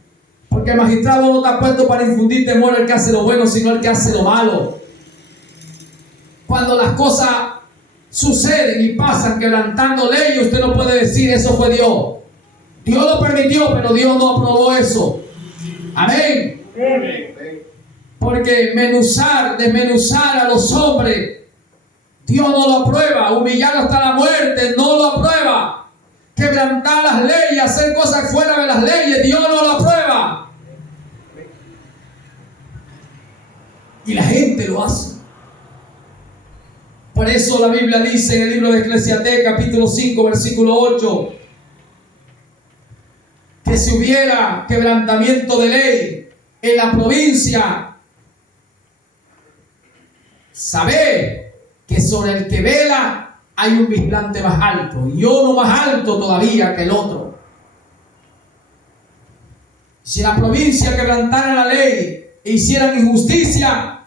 porque el magistrado no está puesto para infundir temor al que hace lo bueno, sino al que hace lo malo. Cuando las cosas suceden y pasan quebrantando leyes, usted no puede decir: eso fue Dios. Dios lo permitió, pero Dios no aprobó eso. Amén. Porque desmenuzar a los hombres, Dios no lo aprueba. Humillar hasta la muerte, no lo aprueba. Quebrantar las leyes, hacer cosas fuera de las leyes, Dios no lo aprueba. Y la gente lo hace. Por eso la Biblia dice en el libro de Eclesiastés, capítulo 5, versículo 8, que si hubiera quebrantamiento de ley en la provincia, sabe que sobre el que vela hay un vigilante más alto, y uno más alto todavía que el otro. Si la provincia quebrantara la ley e hicieran injusticia,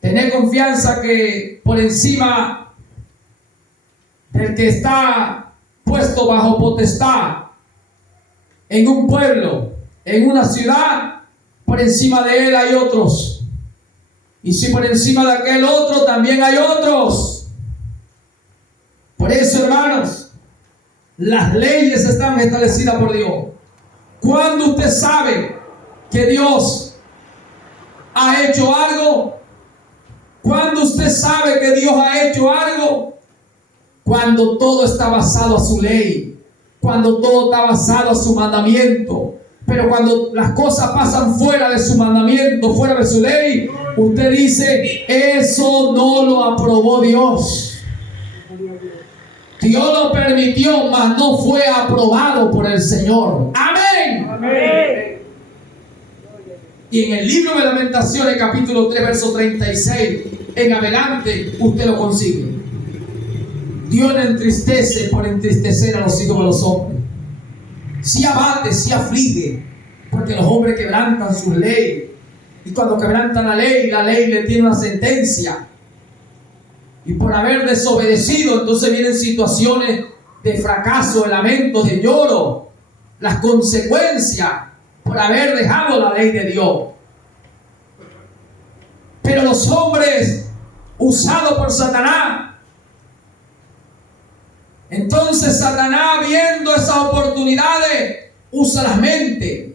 tened confianza que por encima del que está puesto bajo potestad en un pueblo, en una ciudad, por encima de él hay otros. Y si por encima de aquel otro también hay otros. Por eso, hermanos, las leyes están establecidas por Dios. Cuando usted sabe que Dios ha hecho algo, cuando usted sabe que Dios ha hecho algo, cuando todo está basado a su ley, cuando todo está basado a su mandamiento. Pero cuando las cosas pasan fuera de su mandamiento, fuera de su ley, usted dice: eso no lo aprobó Dios. Dios lo permitió, mas no fue aprobado por el Señor. Amén. Amén. Y en el libro de Lamentaciones, capítulo 3, verso 36, en adelante, usted lo consigue. Dios le entristece por entristecer a los hijos de los hombres. Si abate, si aflige, porque los hombres quebrantan su ley. Y cuando quebrantan la ley le tiene una sentencia. Y por haber desobedecido, entonces vienen situaciones de fracaso, de lamento, de lloro. Las consecuencias por haber dejado la ley de Dios. Pero los hombres usados por Satanás, entonces Satanás, viendo esas oportunidades, usa las mentes,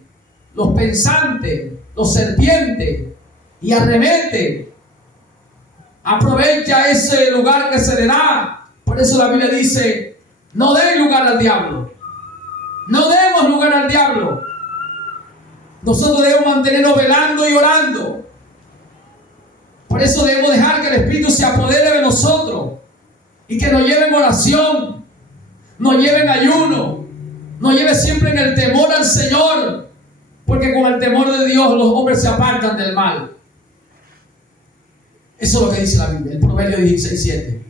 los pensantes, los serpientes, y arremete, aprovecha ese lugar que se le da. Por eso la Biblia dice: no den lugar al diablo. No demos lugar al diablo. Nosotros debemos mantenernos velando y orando. Por eso debemos dejar que el Espíritu se apodere de nosotros y que nos lleve en oración, nos lleve en ayuno, nos lleve siempre en el temor al Señor, porque con el temor de Dios los hombres se apartan del mal. Eso es lo que dice la Biblia, el Proverbio 16:7.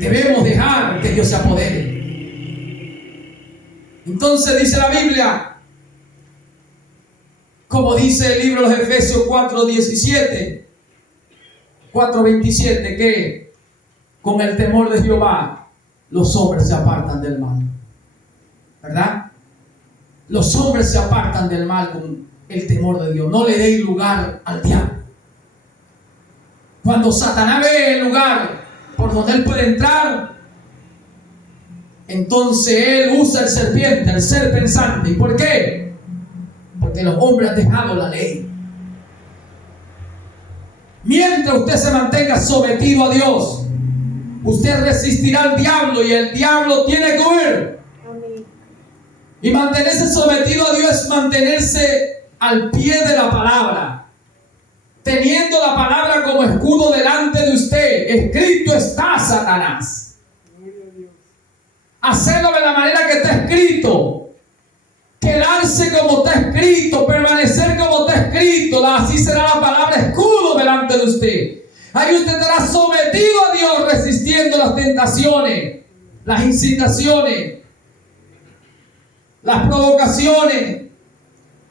Debemos dejar que Dios se apodere. Entonces dice la Biblia, como dice el libro de los Efesios 4:27, 4:27, que con el temor de Jehová los hombres se apartan del mal. ¿Verdad? Los hombres se apartan del mal con el temor de Dios. No le deis lugar al diablo. Cuando Satanás ve el lugar por donde él puede entrar, entonces él usa el serpiente, el ser pensante. ¿Y por qué? Porque los hombres han dejado la ley. Mientras usted se mantenga sometido a Dios, usted resistirá al diablo y el diablo tiene que huir. Y mantenerse sometido a Dios es mantenerse al pie de la palabra, teniendo la palabra como escudo delante de usted. Escrito está, Satanás. Hacerlo de la manera que está escrito, quedarse como está escrito, permanecer como está escrito. Así será la palabra escudo delante de usted. Ahí usted estará sometido a Dios, resistiendo las tentaciones, las incitaciones, las provocaciones,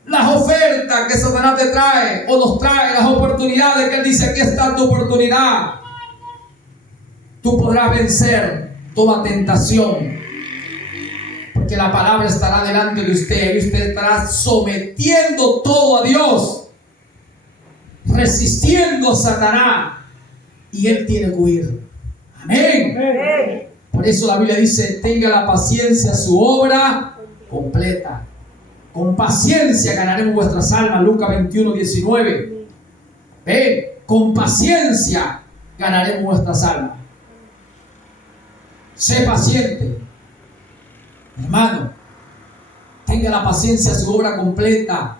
las ofertas que Satanás te trae o nos trae, las oportunidades que Él dice, aquí está tu oportunidad. Tú podrás vencer toda tentación, porque la palabra estará delante de usted y usted estará sometiendo todo a Dios, resistiendo a Satanás, y Él tiene que huir. Amén. Amén. Por eso la Biblia dice, tenga la paciencia su obra completa. Con paciencia ganaremos vuestras almas. Lucas 21:19. Con paciencia ganaremos vuestras almas. Sé paciente, hermano. Tenga la paciencia su obra completa.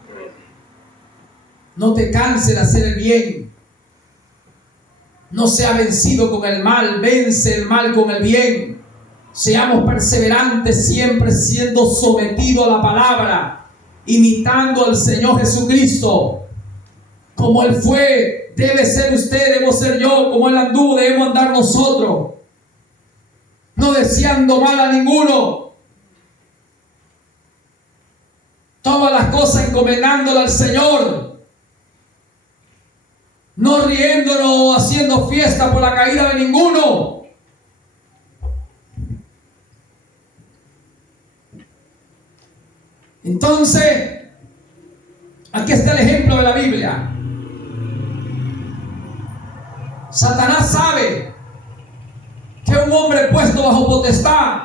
No te canses de hacer el bien. No sea vencido con el mal, vence el mal con el bien. Seamos perseverantes, siempre siendo sometidos a la palabra, imitando al Señor Jesucristo. Como Él fue, debe ser usted, debo ser yo. Como Él anduvo, debemos andar nosotros. No deseando mal a ninguno. Todas las cosas encomendándolas al Señor. No riéndonos o haciendo fiesta por la caída de ninguno. Entonces, aquí está el ejemplo de la Biblia. Satanás sabe que un hombre puesto bajo potestad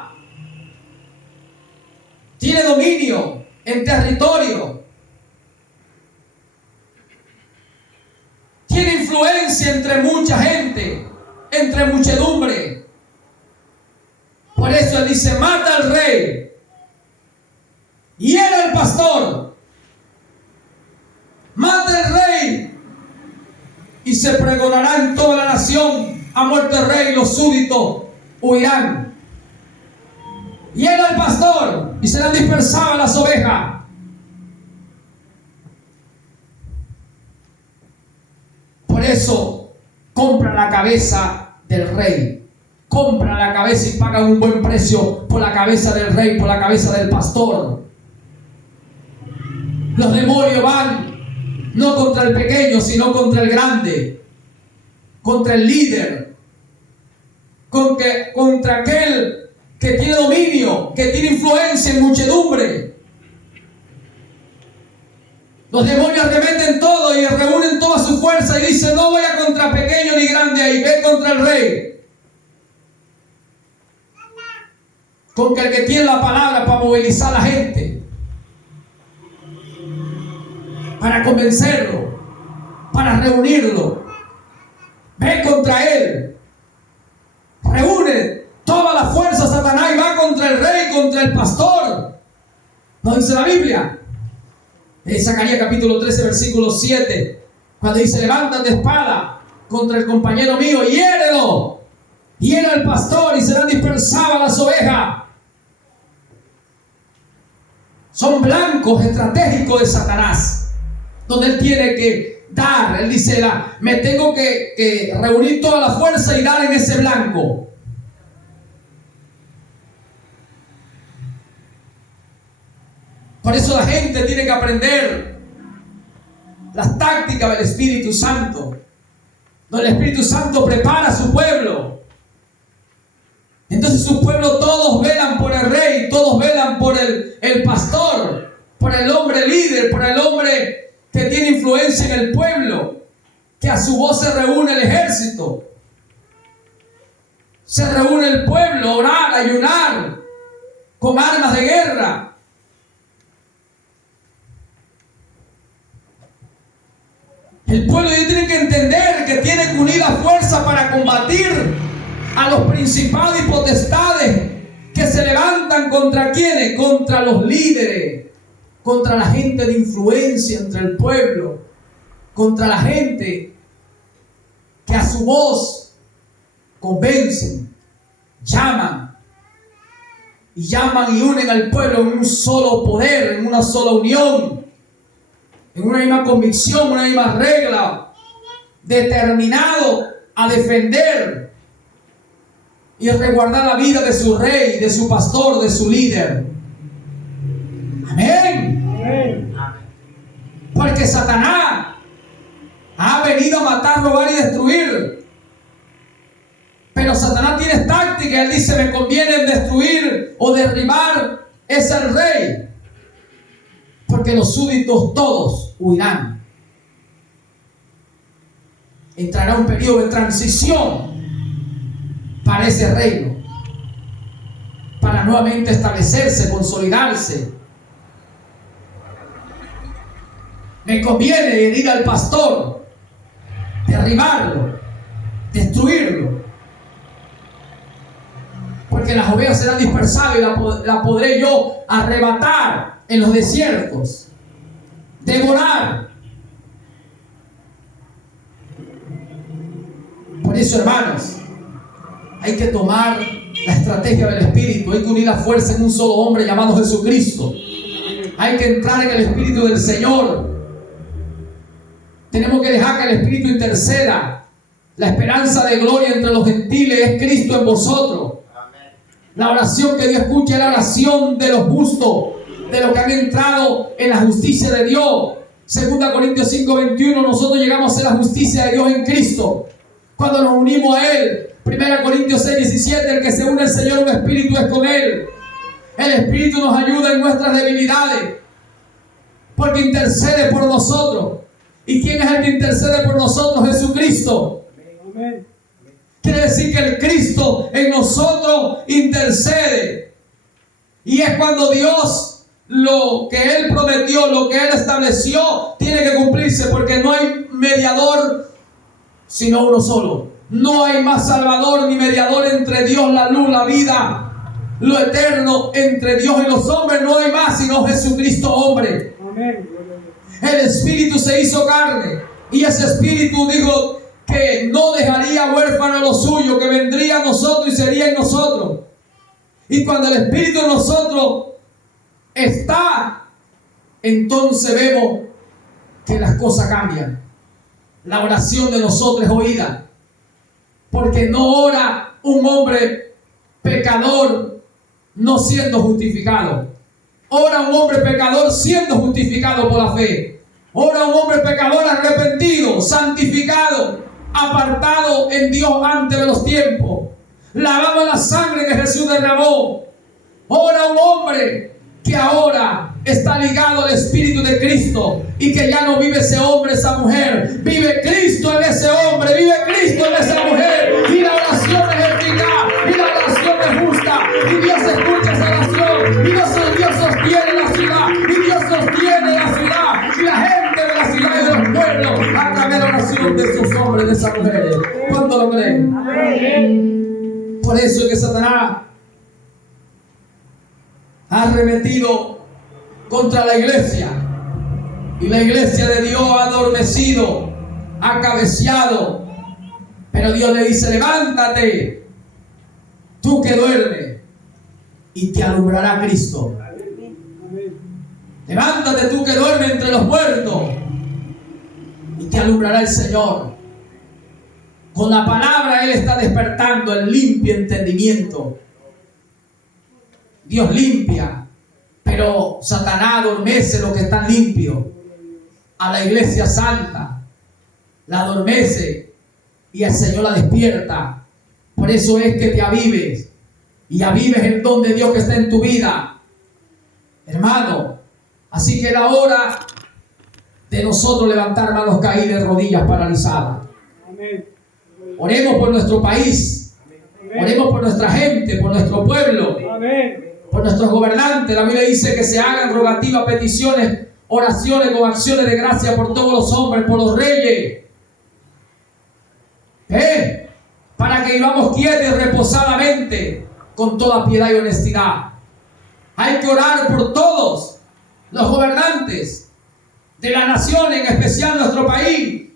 tiene dominio en territorio, tiene influencia entre mucha gente, entre muchedumbre. Por eso Él dice, mata al rey, hiera al pastor, mata al rey, y se pregonará en toda la nación, ha muerto el rey, y los súbditos huirán. Hiera al pastor, y serán dispersadas las ovejas. Por eso, compra la cabeza del rey. Compra la cabeza y pagan un buen precio por la cabeza del rey, por la cabeza del pastor. Los demonios van no contra el pequeño, sino contra el grande, contra el líder, contra aquel que tiene dominio, que tiene influencia en muchedumbre. Los demonios arremeten todo y reúnen toda su fuerza y dicen, no vaya contra pequeño ni grande ahí, ve contra el rey. Con que el que tiene la palabra para movilizar a la gente, para convencerlo, para reunirlo, ve contra él. Reúne toda la fuerza Satanás y va contra el rey, contra el pastor. ¿No dice la Biblia? En Zacarías capítulo 13 versículo 7, cuando dice, levántate espada contra el compañero mío, hiérelo, hiera al pastor y serán dispersadas las ovejas. Son blancos estratégicos de Satanás, donde él tiene que dar. Él dice, me tengo que reunir toda la fuerza y dar en ese blanco. Por eso la gente tiene que aprender las tácticas del Espíritu Santo, donde el Espíritu Santo prepara a su pueblo. Entonces su pueblo todos velan por el rey, todos velan por el pastor, por el hombre líder, por el hombre que tiene influencia en el pueblo, que a su voz se reúne el ejército. Se reúne el pueblo a orar, a ayunar, con armas de guerra. El pueblo tiene que entender que tiene que unir la fuerza para combatir a los principados y potestades que se levantan contra quienes, contra los líderes, contra la gente de influencia entre el pueblo, contra la gente que a su voz convencen, llaman y unen al pueblo en un solo poder, en una sola unión, en una misma convicción, una misma regla, determinado a defender y a resguardar la vida de su rey, de su pastor, de su líder. Amén. Amén. Satanás ha venido a matar, robar y destruir. Pero Satanás tiene táctica. Él dice: me conviene destruir o derribar es el rey, porque los súbditos todos huirán. Entrará un periodo de transición para ese reino, para nuevamente establecerse, consolidarse. Me conviene herir al pastor, derribarlo, destruirlo, porque las ovejas serán dispersadas y la podré yo arrebatar en los desiertos, devorar. Por eso, hermanos, hay que tomar la estrategia del Espíritu. Hay que unir la fuerza en un solo hombre llamado Jesucristo. Hay que entrar en el Espíritu del Señor. Tenemos que dejar que el Espíritu interceda. La esperanza de gloria entre los gentiles es Cristo en vosotros. La oración que Dios escucha es la oración de los justos, de los que han entrado en la justicia de Dios. 2 Corintios 5:21, nosotros llegamos a ser la justicia de Dios en Cristo cuando nos unimos a Él. 1 Corintios 6:17, el que se une al Señor, un espíritu es con Él. El Espíritu nos ayuda en nuestras debilidades, porque intercede por nosotros. ¿Y quién es el que intercede por nosotros? Jesucristo. Amén. Quiere decir que el Cristo en nosotros intercede. Y es cuando Dios, lo que Él prometió, lo que Él estableció, tiene que cumplirse, porque no hay mediador sino uno solo. No hay más salvador ni mediador entre Dios, la luz, la vida, lo eterno, entre Dios y los hombres. No hay más sino Jesucristo hombre. Amén. El Espíritu se hizo carne, y ese Espíritu dijo que no dejaría huérfano a lo suyo, que vendría a nosotros y sería en nosotros. Y cuando el Espíritu en nosotros está, entonces vemos que las cosas cambian. La oración de nosotros es oída, porque no ora un hombre pecador no siendo justificado. Ora un hombre pecador siendo justificado por la fe. Ora un hombre pecador arrepentido, santificado, apartado en Dios antes de los tiempos, lavado en la sangre que Jesús derramó. Ora un hombre que ahora está ligado al Espíritu de Cristo, y que ya no vive ese hombre, esa mujer. Vive Cristo en ese hombre, vive Cristo en esa mujer. Y la oración es eficaz, y la oración es justa, y Dios escucha esa oración, y Dios sostiene la ciudad, y Dios sostiene la ciudad, y la gente de la ciudad y de los pueblos, a través de la oración de esos hombres, de esas mujeres. ¿Cuánto lo creen? Amén. Por eso es que Satanás ha arremetido contra la iglesia, y la iglesia de Dios ha adormecido, ha cabeceado. Pero Dios le dice: levántate, tú que duermes, y te alumbrará Cristo. Levántate, tú que duermes entre los muertos, y te alumbrará el Señor. Con la palabra Él está despertando el limpio entendimiento. Dios limpia, pero Satanás adormece lo que está limpio. A la iglesia santa la adormece, y el Señor la despierta. Por eso es que te avives, y avives el don de Dios que está en tu vida, hermano. Así que es la hora de nosotros levantar manos caídas, rodillas paralizadas. Amén. Oremos por nuestro país. Oremos por nuestra gente, por nuestro pueblo. Amén. Por nuestros gobernantes. La Biblia dice que se hagan rogativas, peticiones, oraciones con acciones de gracia por todos los hombres, por los reyes. Para que vivamos quietos y reposadamente, con toda piedad y honestidad. Hay que orar por todos los gobernantes de la nación, en especial nuestro país.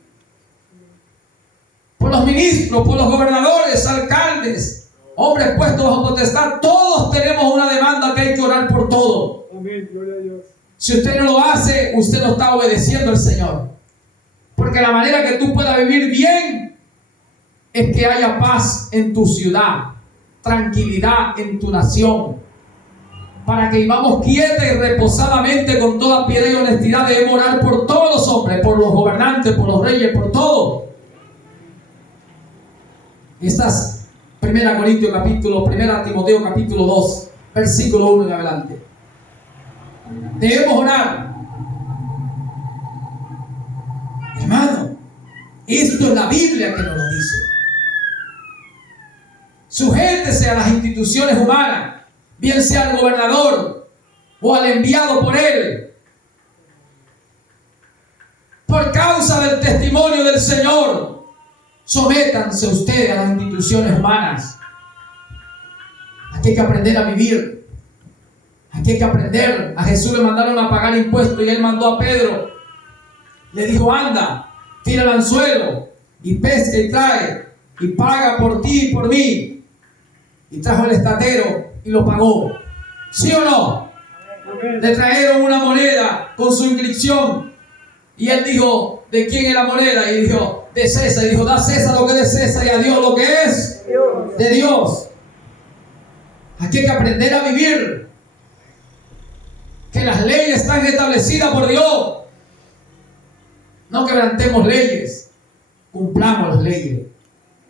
Por los ministros, por los gobernadores, alcaldes, hombres puestos bajo potestad. Todos tenemos una demanda que hay que orar por todo. Amén. Gloria a Dios. Si usted no lo hace, usted no está obedeciendo al Señor. Porque la manera que tú puedas vivir bien es que haya paz en tu ciudad, tranquilidad en tu nación. Para que vivamos quieta y reposadamente con toda piedad y honestidad, debemos orar por todos los hombres, gobernantes, por los reyes, por todo. Estás 1 Timoteo capítulo 2, versículo 1 en adelante. Debemos orar. Hermano, esto es la Biblia que nos lo dice. Sujétese a las instituciones humanas, bien sea al gobernador o al enviado por él. Por causa del testimonio del Señor, sométanse ustedes a las instituciones humanas. Aquí hay que aprender a vivir. Aquí hay que aprender. A Jesús le mandaron a pagar impuestos y él mandó a Pedro. Le dijo, anda, tira el anzuelo y pesca y trae y paga por ti y por mí. Y trajo el estatero y lo pagó. ¿Sí o no? Amén. Le trajeron una moneda con su inscripción. Y él dijo, ¿de quién es la moneda? Y dijo, de César. Y dijo, da a César lo que es de César y a Dios lo que es de Dios. Aquí hay que aprender a vivir. Que las leyes están establecidas por Dios. No quebrantemos leyes. Cumplamos las leyes.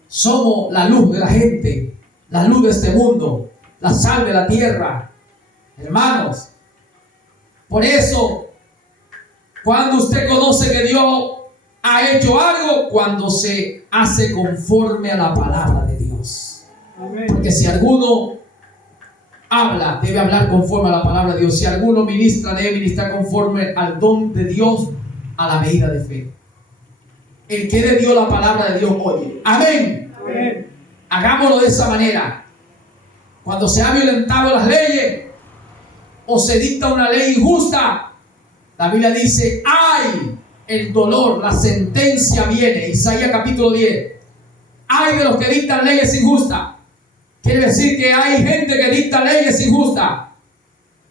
Somos la luz de la gente. La luz de este mundo. La sal de la tierra. Hermanos. Por eso, cuando usted conoce que Dios ha hecho algo, cuando se hace conforme a la palabra de Dios. Amén. Porque si alguno habla, debe hablar conforme a la palabra de Dios. Si alguno ministra, debe ministrar conforme al don de Dios, a la medida de fe. El que de Dios la palabra de Dios oye. Amén. Amén. Hagámoslo de esa manera. Cuando se han violentado las leyes o se dicta una ley injusta, la Biblia dice, ¡ay! El dolor, la sentencia viene. Isaías capítulo 10. ¡Ay de los que dictan leyes injustas! Quiere decir que hay gente que dicta leyes injustas.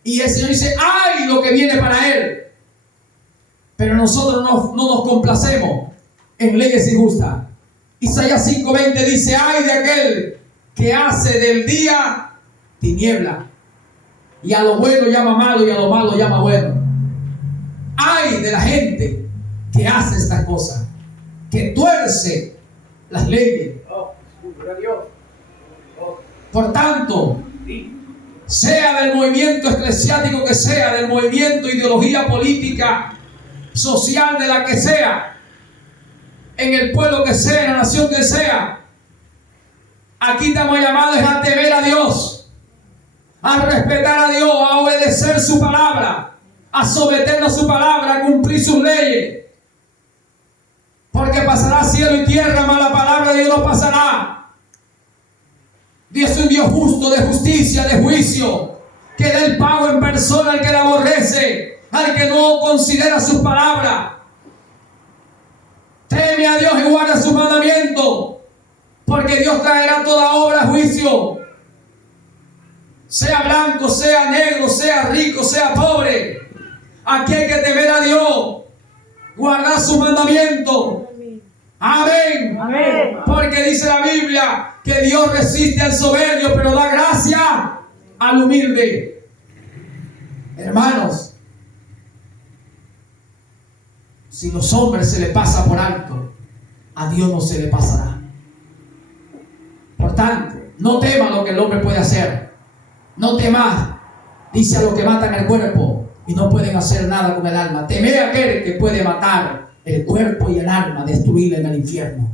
Y el Señor dice, ¡ay! Lo que viene para él. Pero nosotros no nos complacemos en leyes injustas. Isaías 5:20 dice, ¡ay de aquel que hace del día tiniebla! Y a lo bueno llama malo y a lo malo llama bueno. ¡Ay de la gente que hace estas cosas! Que tuerce las leyes. Por tanto, sea del movimiento eclesiástico que sea, del movimiento, ideología política, social de la que sea, en el pueblo que sea, en la nación que sea, aquí estamos llamados a temer a Dios, a respetar a Dios, a obedecer su palabra, a someternos a su palabra, a cumplir sus leyes. Porque pasará cielo y tierra, mas la palabra de Dios no pasará. Dios es un Dios justo, de justicia, de juicio, que da el pago en persona al que la aborrece, al que no considera sus palabras. Teme a Dios y guarda sus mandamientos, porque Dios traerá toda obra a juicio. Sea blanco, sea negro, sea rico, sea pobre. Aquí hay que temer a Dios, guardar sus mandamientos. Amén. Amén. Porque dice la Biblia que Dios resiste al soberbio, pero da gracia al humilde. Hermanos, si los hombres se les pasa por alto, a Dios no se le pasará. Por tanto, no temas lo que el hombre puede hacer. No temas, dice, a los que matan el cuerpo y no pueden hacer nada con el alma. Temed a aquel que puede matar el cuerpo y el alma, destruirla en el infierno.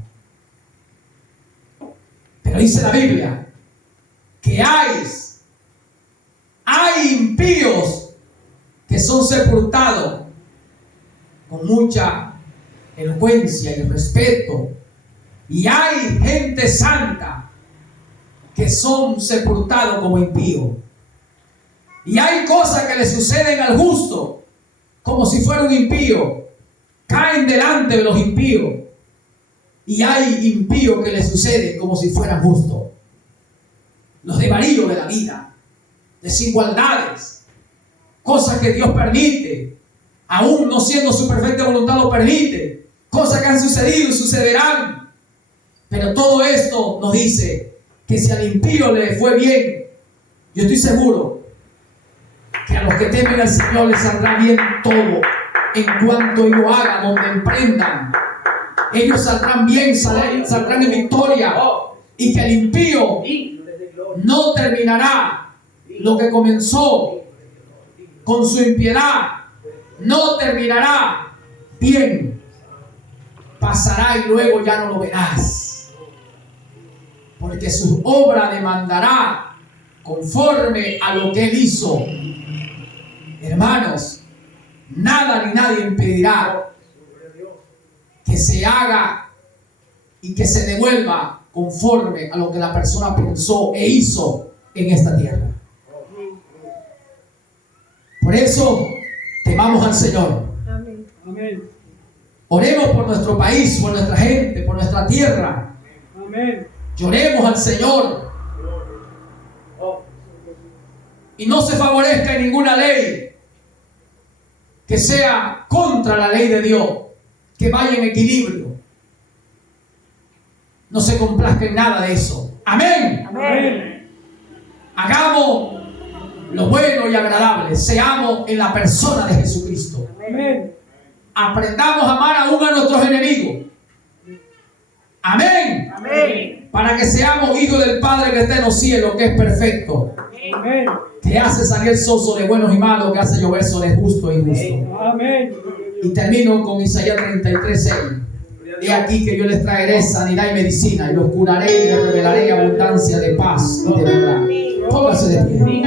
Pero dice la Biblia que hay impíos que son sepultados con mucha elocuencia y respeto, y hay gente santa que son sepultados como impíos. Y hay cosas que le suceden al justo como si fuera un impío, caen delante de los impíos. Y hay impíos que le suceden como si fueran justos. Los desvaríos de la vida, desigualdades, cosas que Dios permite, aún no siendo su perfecta voluntad lo permite, cosas que han sucedido y sucederán. Pero todo esto nos dice que si al impío le fue bien, yo estoy seguro que a los que temen al Señor les saldrá bien todo. en cuanto ellos hagan, donde emprendan. Ellos saldrán bien, saldrán en victoria. Y que el impío no terminará lo que comenzó con su impiedad. No terminará bien. Pasará y luego ya no lo verás. Porque su obra demandará conforme a lo que él hizo. Hermanos, nada ni nadie impedirá que se haga y que se devuelva conforme a lo que la persona pensó e hizo en esta tierra. Por eso, temamos al Señor. Amén. Oremos por nuestro país, por nuestra gente, por nuestra tierra. Amén. Lloremos al Señor. Y no se favorezca en ninguna ley que sea contra la ley de Dios, que vaya en equilibrio. No se complazca en nada de eso. Amén. Amén. Hagamos lo bueno y agradable. Seamos en la persona de Jesucristo. Amén. Aprendamos a amar aún a nuestros enemigos. Amén. Amén. Para que seamos hijos del Padre que está en los cielos, que es perfecto. Amén. Que hace salir sol sobre buenos y malos, que hace llover sobre justo y injusto. Amén. Y termino con Isaías 33:6. He aquí que yo les traeré sanidad y medicina, y los curaré y les revelaré abundancia de paz y de verdad. Póngase de pie.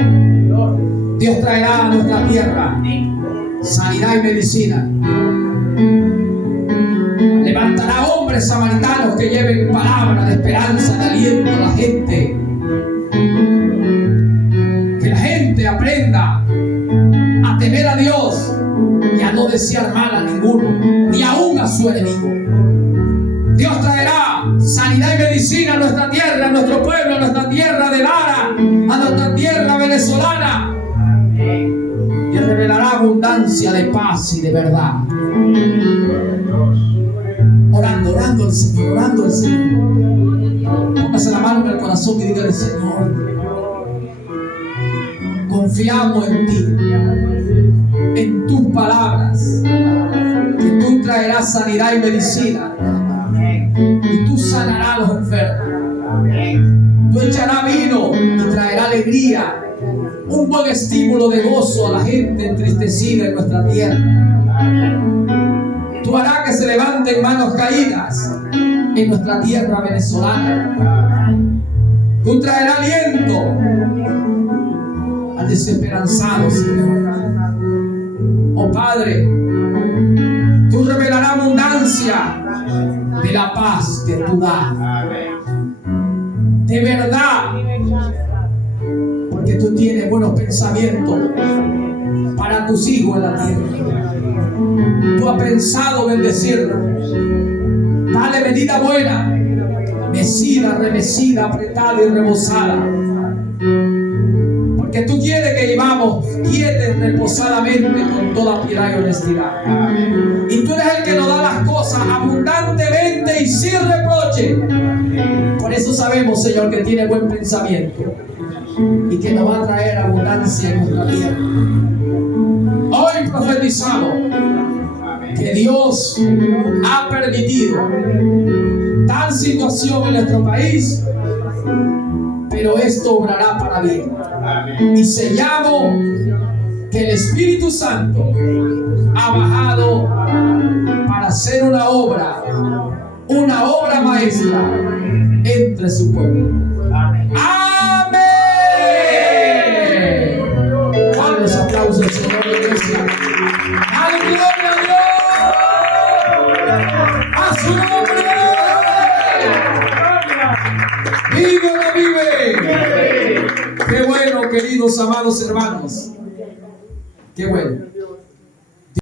Dios traerá a nuestra tierra sanidad y medicina. Levantará hombres samaritanos que lleven palabra de esperanza, de aliento a la gente. Que la gente aprenda a temer a Dios y a no desear mal a ninguno, ni aún a su enemigo. Dios traerá sanidad y medicina a nuestra tierra, a nuestro pueblo, a nuestra tierra de Lara, a nuestra tierra venezolana. Y revelará abundancia de paz y de verdad. Orando al Señor, orando al Señor. Póngase la mano en el corazón y dígale: Señor, confiamos en ti, en tus palabras, que tú traerás sanidad y medicina, y tú sanarás a los enfermos. Tú echarás vino y traerás alegría, un buen estímulo de gozo a la gente entristecida en nuestra tierra. Tú harás que se levanten manos caídas en nuestra tierra venezolana. Tú traerás aliento al desesperanzado, Señor. Oh Padre, tú revelarás abundancia de la paz que tú das. De verdad, porque tú tienes buenos pensamientos para tus hijos en la tierra. Tú has pensado bendecirlos. Dale medida buena, mecida, remecida, apretada y rebosada. Porque tú quieres que vivamos quietos, reposadamente, con toda piedad y honestidad. Y tú eres el que nos da las cosas abundantemente y sin reproche. Por eso sabemos, Señor, que tiene buen pensamiento y que nos va a traer abundancia en nuestra tierra. Hoy profetizamos que Dios ha permitido tal situación en nuestro país, pero esto obrará para bien. Y sellamos que el Espíritu Santo ha bajado para hacer una obra maestra entre su pueblo. ¡Amén! Dale los aplausos al Señor, iglesia. ¡Dale gloria a Dios! ¡A su nombre! ¡Vive o no vive! ¡Qué bueno, queridos, amados hermanos! ¡Qué bueno!